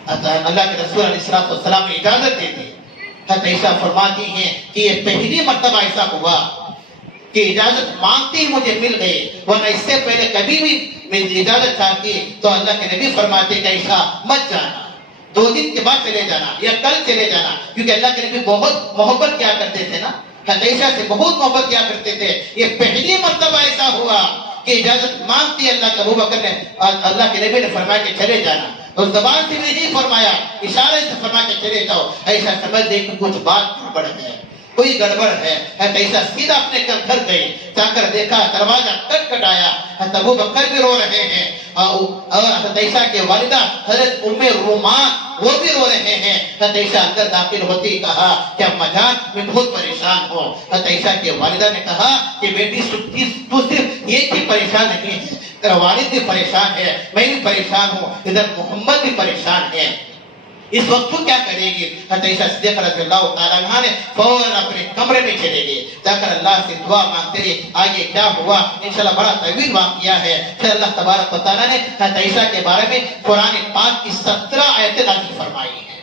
اللہ کے رسول علیہ السلام نے اجازت دے دی۔ عائشہ فرماتی ہیں کہ یہ پہلی مرتبہ ایسا ہوا کہ اجازت مانگتی ہی مجھے مل گئی، ورنہ اس سے پہلے کبھی بھی میں اجازت چاہتی تو اللہ کے نبی فرماتے کہ عائشہ مت جانا، 2 دن کے بعد چلے جانا یا کل چلے جانا، کیونکہ اللہ کے نبی بہت محبت کیا کرتے تھے نا، عائشہ سے بہت محبت کیا کرتے تھے۔ یہ پہلی مرتبہ ایسا ہوا کہ اجازت مانگتی اللہ کے ابو بکر نے، اللہ کے نبی نے فرمایا کہ چلے جانا، اور زبان سے نہیں فرمایا، اشارے سے فرمایا کہ چلے جاؤ۔ عائشہ سمجھ گئی کہ کچھ بات گڑبڑ ہے، کوئی گڑبڑ ہے۔ عائشہ سیدھا اپنے گھر گئی، جا کر دیکھا دروازہ کٹکھٹایا، ابو بکر بھی رو رہے ہیں اور عائشہ کے والدہ حضرت ام رومان وہ بھی رو رہے ہیں۔ عائشہ اندر داخل ہوتی کہا کہ اما جان میں بہت پریشان ہوں۔ عائشہ کے والدہ نے کہا کہ بیٹی تو صرف یہ ہی پریشان نہیں ہے، تیرا والد بھی پریشان ہے، میں بھی پریشان ہوں، ادھر محمد بھی پریشان ہے، اس وقت تو کیا کرے گی؟ عائشہ صدیقہ رضی اللہ تعالیٰ عنہ نے فوراً اپنے کمرے میں چلے گئے، جا کر اللہ سے دعا مانگتے رہے۔ آگے کیا ہوا انشاءاللہ بڑا طویل واقعہ ہے۔ پھر اللہ تبارک و تعالیٰ نے عائشہ کے بارے میں قرآن پاک کی 17 آیتیں نازل فرمائی ہیں۔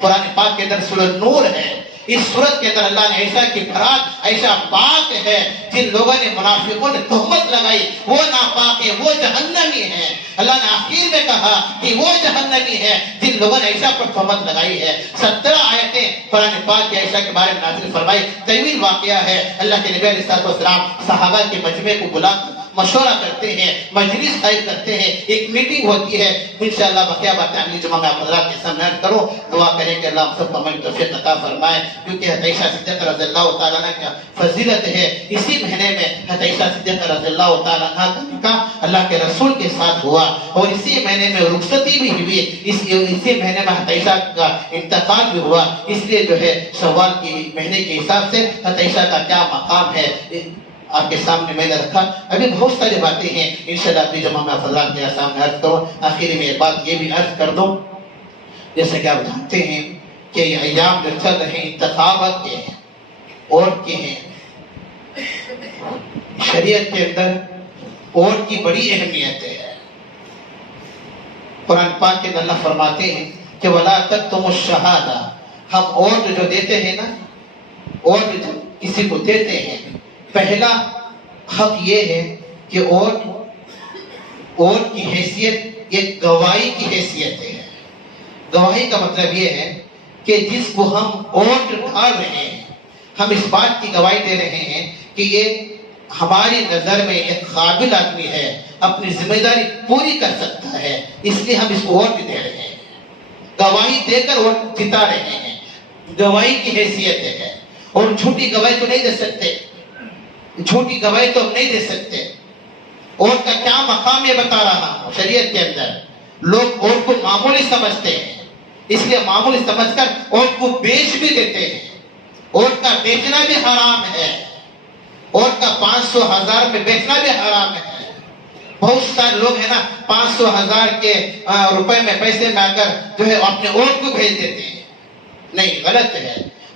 قرآن پاک کے اندر سورہ نور ہے، اس سورت کے اندر اللہ نے عائشہ کی برات، عائشہ پاک ہے، جن لوگوں نے منافقوں نے تہمت لگائی وہ ناپاک ہے، وہ جہنمی ہے۔ اللہ نے آخر میں کہا کہ وہ جہنمی ہے جن لوگوں نے عائشہ پر تہمت لگائی ہے۔ 17 آیتیں قرآن پاک کی عائشہ کے بارے میں نازل فرمائی۔ طویل واقعہ ہے۔ اللہ کے نبی علیہ السلام صحابہ کے مجمع کو بلا مشورہ کرتے ہیں، مجلس قائم کرتے ہیں، ایک میٹنگ ہوتی ہے۔ انشاءاللہ بقیہ باتیں اگلی جمعہ میں آپ حضرات کے سامنے عرض کروں۔ دعا کریں کہ اللہ ہم سب کو عمل توفیق عطا فرمائے، کیونکہ عائشہ صدیقہ رضی اللہ تعالیٰ عنہ کا فضیلت ہے۔ اسی مہینے میں عائشہ صدیقہ رضی اللہ تعالیٰ عنہ کا نکاح اللہ کے رسول کے ساتھ ہوا، اور اسی مہینے میں رخصتی بھی ہوئی، اسی مہینے میں عائشہ کا انتقال بھی ہوا۔ اس لیے جو ہے شوال کے مہینے کے حساب سے عائشہ کا کیا مقام ہے آپ کے سامنے میں نے رکھا۔ ابھی بہت ساری باتیں ہیں، انشاءاللہ اپنی جمعہ میں حضرات کے سامنے عرض کروں۔ آخری میں ایک بات یہ بھی عرض کر دوں، جیسے کہ آپ جانتے ہیں کہ یہ ایام جو چل رہے ہیں انتخابات کے ہیں، ووٹ کے ہیں۔ شریعت کے اندر ووٹ کی بڑی اہمیت ہے۔ قرآن پاک کے اندر اللہ فرماتے ہیں کہ وَلَا تَكْتُمُوا الشَّهَادَةَ، ہم ووٹ جو دیتے ہیں نا، ووٹ جو کسی کو دیتے ہیں، پہلا حق یہ ہے کہ ووٹ کی حیثیت ایک گواہی کی حیثیت ہے۔ گواہی کا مطلب یہ ہے کہ جس کو ہم ووٹ ڈال رہے ہیں، ہم اس بات کی گواہی دے رہے ہیں کہ یہ ہماری نظر میں ایک قابل آدمی ہے، اپنی ذمہ داری پوری کر سکتا ہے، اس لیے ہم اس کو ووٹ دے رہے ہیں، گواہی دے کر ووٹ جتا رہے ہیں۔ گواہی کی حیثیت ہے، اور جھوٹی گواہی تو نہیں دے سکتے، جھوٹی گواہی تو ہم نہیں دے سکتے۔ ووٹ کا کیا مقام یہ بتا رہا ہوں۔ شریعت کے اندر لوگ ووٹ کو معمولی سمجھتے ہیں، اس لیے معمولی سمجھ کر ووٹ کو بیچ بھی دیتے ہیں۔ ووٹ کا بیچنا بھی حرام ہے، ووٹ کا 500 1000 میں بیچنا بھی حرام ہے۔ بہت سارے لوگ ہیں نا 500 1000 کے روپے میں پیسے میں آ کر جو ہے اپنے ووٹ کو بھیج دیتے ہیں، نہیں، غلط ہے۔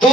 2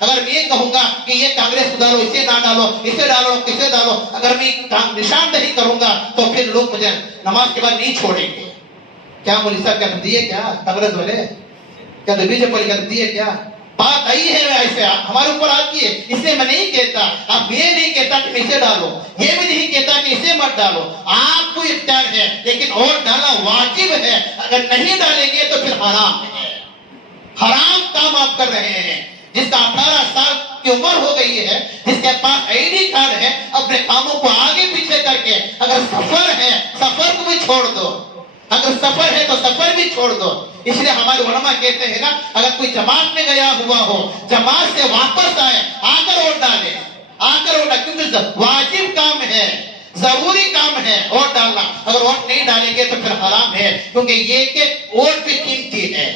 اگر میں یہ کہوں گا کہ یہ کانگریس کو ڈالو، اسے نہ ڈالو، اسے ڈالو، کسے ڈالو، اگر میں نشاندہی کروں گا تو پھر لوگ مجھے نماز کے بعد نہیں چھوڑیں گے. کیا مولوی صاحب کیا دیے کیا کانگریس والے، کیا بی جے پی کر دیے کیا؟ بات آئی ہے ایسے ہمارے اوپر آتی ہے. اس لیے میں نہیں کہتا، اب یہ نہیں کہتا کہ اسے ڈالو، یہ بھی نہیں کہتا کہ اسے مت ڈالو، آپ کو اختیار ہے، لیکن ووٹ ڈالنا واجب ہے. اگر نہیں ڈالیں گے تو پھر حرام ہے، حرام کام آپ کر رہے ہیں. جس کا 18 سال کی عمر ہو گئی ہے، جس کے پاس آئی ڈی کارڈ ہے، اپنے کاموں کو آگے پیچھے کر کے، اگر سفر ہے سفر کو بھی چھوڑ دو، اگر سفر ہے تو سفر بھی چھوڑ دو. اس لیے ہمارے علماء کہتے ہیں نا، اگر کوئی جماعت میں گیا ہوا ہو، جماعت سے واپس آئے، آ کر ووٹ ڈالے، آ کر ووٹ ڈالے، کیونکہ واجب کام ہے، ضروری کام ہے ووٹ ڈالنا. اگر ووٹ نہیں ڈالیں گے تو پھر حرام ہے، کیونکہ یہ ایک ووٹ بھی قیمتی ہے،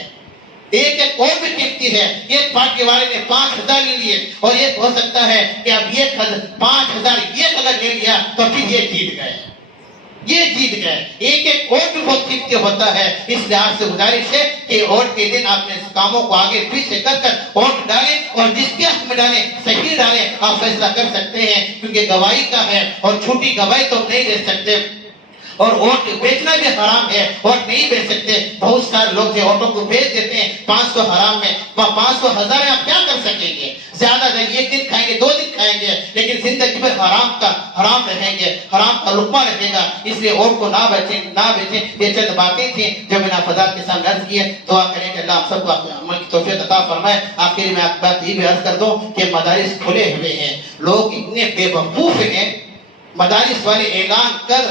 ایک ووٹ بھی قیمتی ہے. ایک پارٹی والے نے 5,000 لے لیے، اور یہ ہو سکتا ہے کہ اب 5,000 یہ اگر لے لیا تو پھر یہ جیت گئے، یہ جیت گئے. ایک ووٹ بھی بہت قیمتی ہوتا ہے. اس لحاظ سے گزارش ہے کہ ووٹ کے دن آپ نے کاموں کو آگے پیچھے کر کر ووٹ ڈالیں، اور جس کے حق میں ڈالیں صحیح ڈالیں. آپ فیصلہ کر سکتے ہیں، کیونکہ گواہی کا ہے، اور جھوٹی گواہی تو نہیں دے سکتے. اور ووٹ بیچنا بھی حرام ہے، ووٹ نہیں بیچ سکتے. بہت سارے لوگ ووٹوں کو بیچ دیتے ہیں 500 حرام میں. 500 ہزار آپ کیا کر سکیں گے؟ زیادہ نہیں، ایک دن کھائیں گے، 2 دن کھائیں گے، لیکن زندگی میں حرام رہیں گے، حرام کا لقمہ رہے گا. اس لیے ووٹ کو نہ بیچیں. یہ چند باتیں تھیں جو میں نے فضاد کے سامنے عرض کی ہے. دعا کریں کہ اللہ آپ سب کو عمل کی توفیق عطا فرمائے. آخر میں آپ بات یہ بھی عرض کر دوں کہ مدارس کھلے ہوئے ہیں، لوگ اتنے بے وقوف ہیں، مدارس والے اعلان کر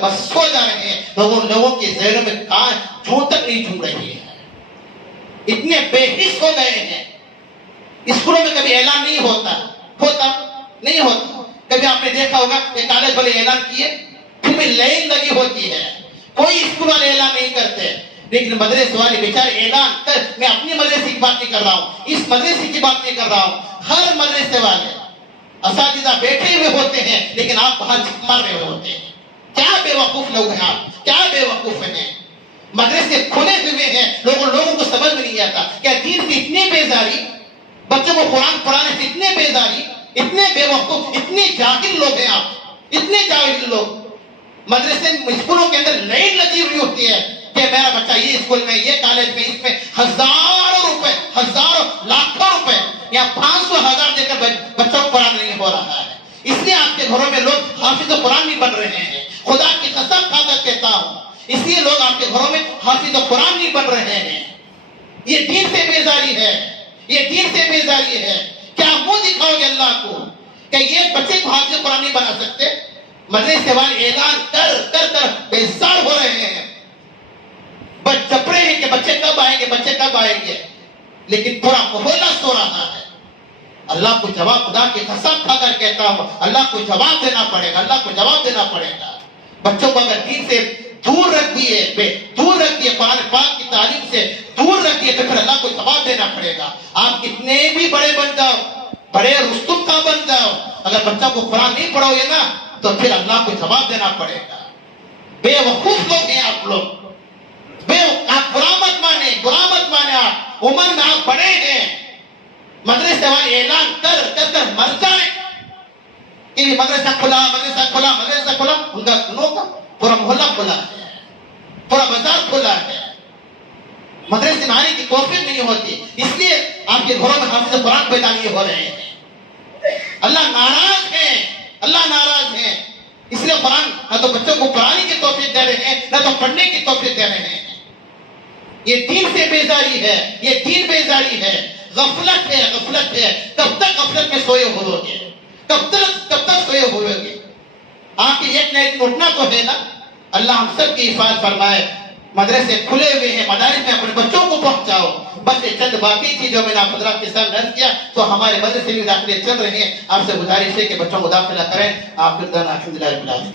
بس ہو جا رہے ہیں. لوگوں کے ذہنوں میں کان جھوم تک نہیں جھوم رہی ہے، اتنے بے حس ہو گئے ہیں. اسکولوں میں کبھی اعلان نہیں ہوتا نہیں ہوتا. کبھی آپ نے دیکھا ہوگا کہ کالج والے اعلان کیے، پھر بھی لائن لگی ہوتی ہے، کوئی اسکول والے اعلان نہیں کرتے. لیکن مدرسے والے بیچارے اعلان کر، میں اپنی مدرسے کی بات نہیں کر رہا ہوں، اس مدرسے کی بات نہیں کر رہا ہوں، ہر مدرسے والے اساتذہ بیٹھے ہوئے ہوتے ہیں، لیکن آپ باہر جھک مار رہے ہوتے ہیں. کیا بے وقوف لوگ ہیں آپ، کیا بے وقوف ہیں. مدرسے کھلے ہوئے ہیں، لوگوں کو سمجھ میں نہیں آتا. کیا دین سے اتنی بیزاری، بچوں کو قرآن پڑھانے سے اتنے بیزاری، اتنے بے وقوف، اتنے جاہل لوگ ہیں آپ، اتنے جاہل لوگ. مدرسے اسکولوں کے اندر لائن لگی ہوئی ہوتی ہے کہ میرا بچہ یہ اسکول میں، یہ کالج میں، اس میں ہزاروں روپے، ہزاروں لاکھوں روپے یا 500 ہزار دے کر بچوں کو قرآن نہیں ہو رہا ہے. اس لیے آپ کے گھروں میں لوگ حافظ قرآن نہیں بن رہے ہیں. خدا کی قسم کھا کر کہتا ہوں، اس لیے لوگ آپ کے گھروں میں حافظ قرآن نہیں بن رہے ہیں. یہ دین سے بیزاری ہے، یہ دین سے بیزاری ہے. کیا منہ دکھاؤ گے اللہ کو کہ یہ بچے کو حافظ قرآن نہیں بنا سکتے؟ مدرسے والے اعلان کر بیزار ہو رہے ہیں، بس جپ رہے ہیں کہ بچے کب آئیں گے، بچے کب آئیں گے، لیکن پورا محلہ سو رہا ہے. اللہ کو جواب، خدا کی قسم کھا کر کہتا ہوں، اللہ کو جواب دینا پڑے گا، اللہ کو جواب دینا پڑے گا. بچوں کو اگر دین سے دور رکھ دیے، قرآن پاک کی تعلیم سے دور رکھ دیے، تو پھر اللہ کو جواب دینا پڑے گا. آپ کتنے بھی بڑے بن جاؤ، بڑے رستم کا بن جاؤ، اگر بچوں کو قرآن نہیں پڑھو گے نا تو پھر اللہ کو جواب دینا پڑے گا. بے وقوف لوگ ہیں آپ لوگ، آپ برا مت مانے. آپ عمر میں آپ بڑے ہیں، مدرسے والے اعلان کر مر جائیں کہ مدرسہ کھلا، ان کا گنوں کا پورا محلہ کھلا ہے، پورا بازار کھلا ہے. مدرسے میں آنے کی توفیق نہیں ہوتی، اس لیے آپ کے گھروں میں حافظ قرآن پیدا نہیں ہو رہے ہیں. اللہ ناراض ہے. اس لیے قرآن نہ تو بچوں کو پڑھانے کی توفیق دے رہے ہیں، نہ تو پڑھنے کی توفیق دے رہے ہیں. یہ دین سے بیزاری ہے، یہ دین بیزاری ہے، غفلت ہے. کب تک غفلت میں سوئے ہوئے گے؟ کب تک سوئے ہوئے گے؟ آپ کی ایک نہ ایک اٹھنا تو ہے نا. اللہ ہم سب کی حفاظت فرمائے. مدرسے کھلے ہوئے ہیں، مدارس میں اپنے بچوں کو پہنچاؤ. بس یہ چند باتیں تھی جو میں نے آپ حضرات کے سامنے عرض کیا. تو ہمارے مدرسے میں داخلے چل رہے ہیں، آپ سے گزارش ہے کہ بچوں کو داخلہ کریں. آپ الحمدللہ رب العالمین.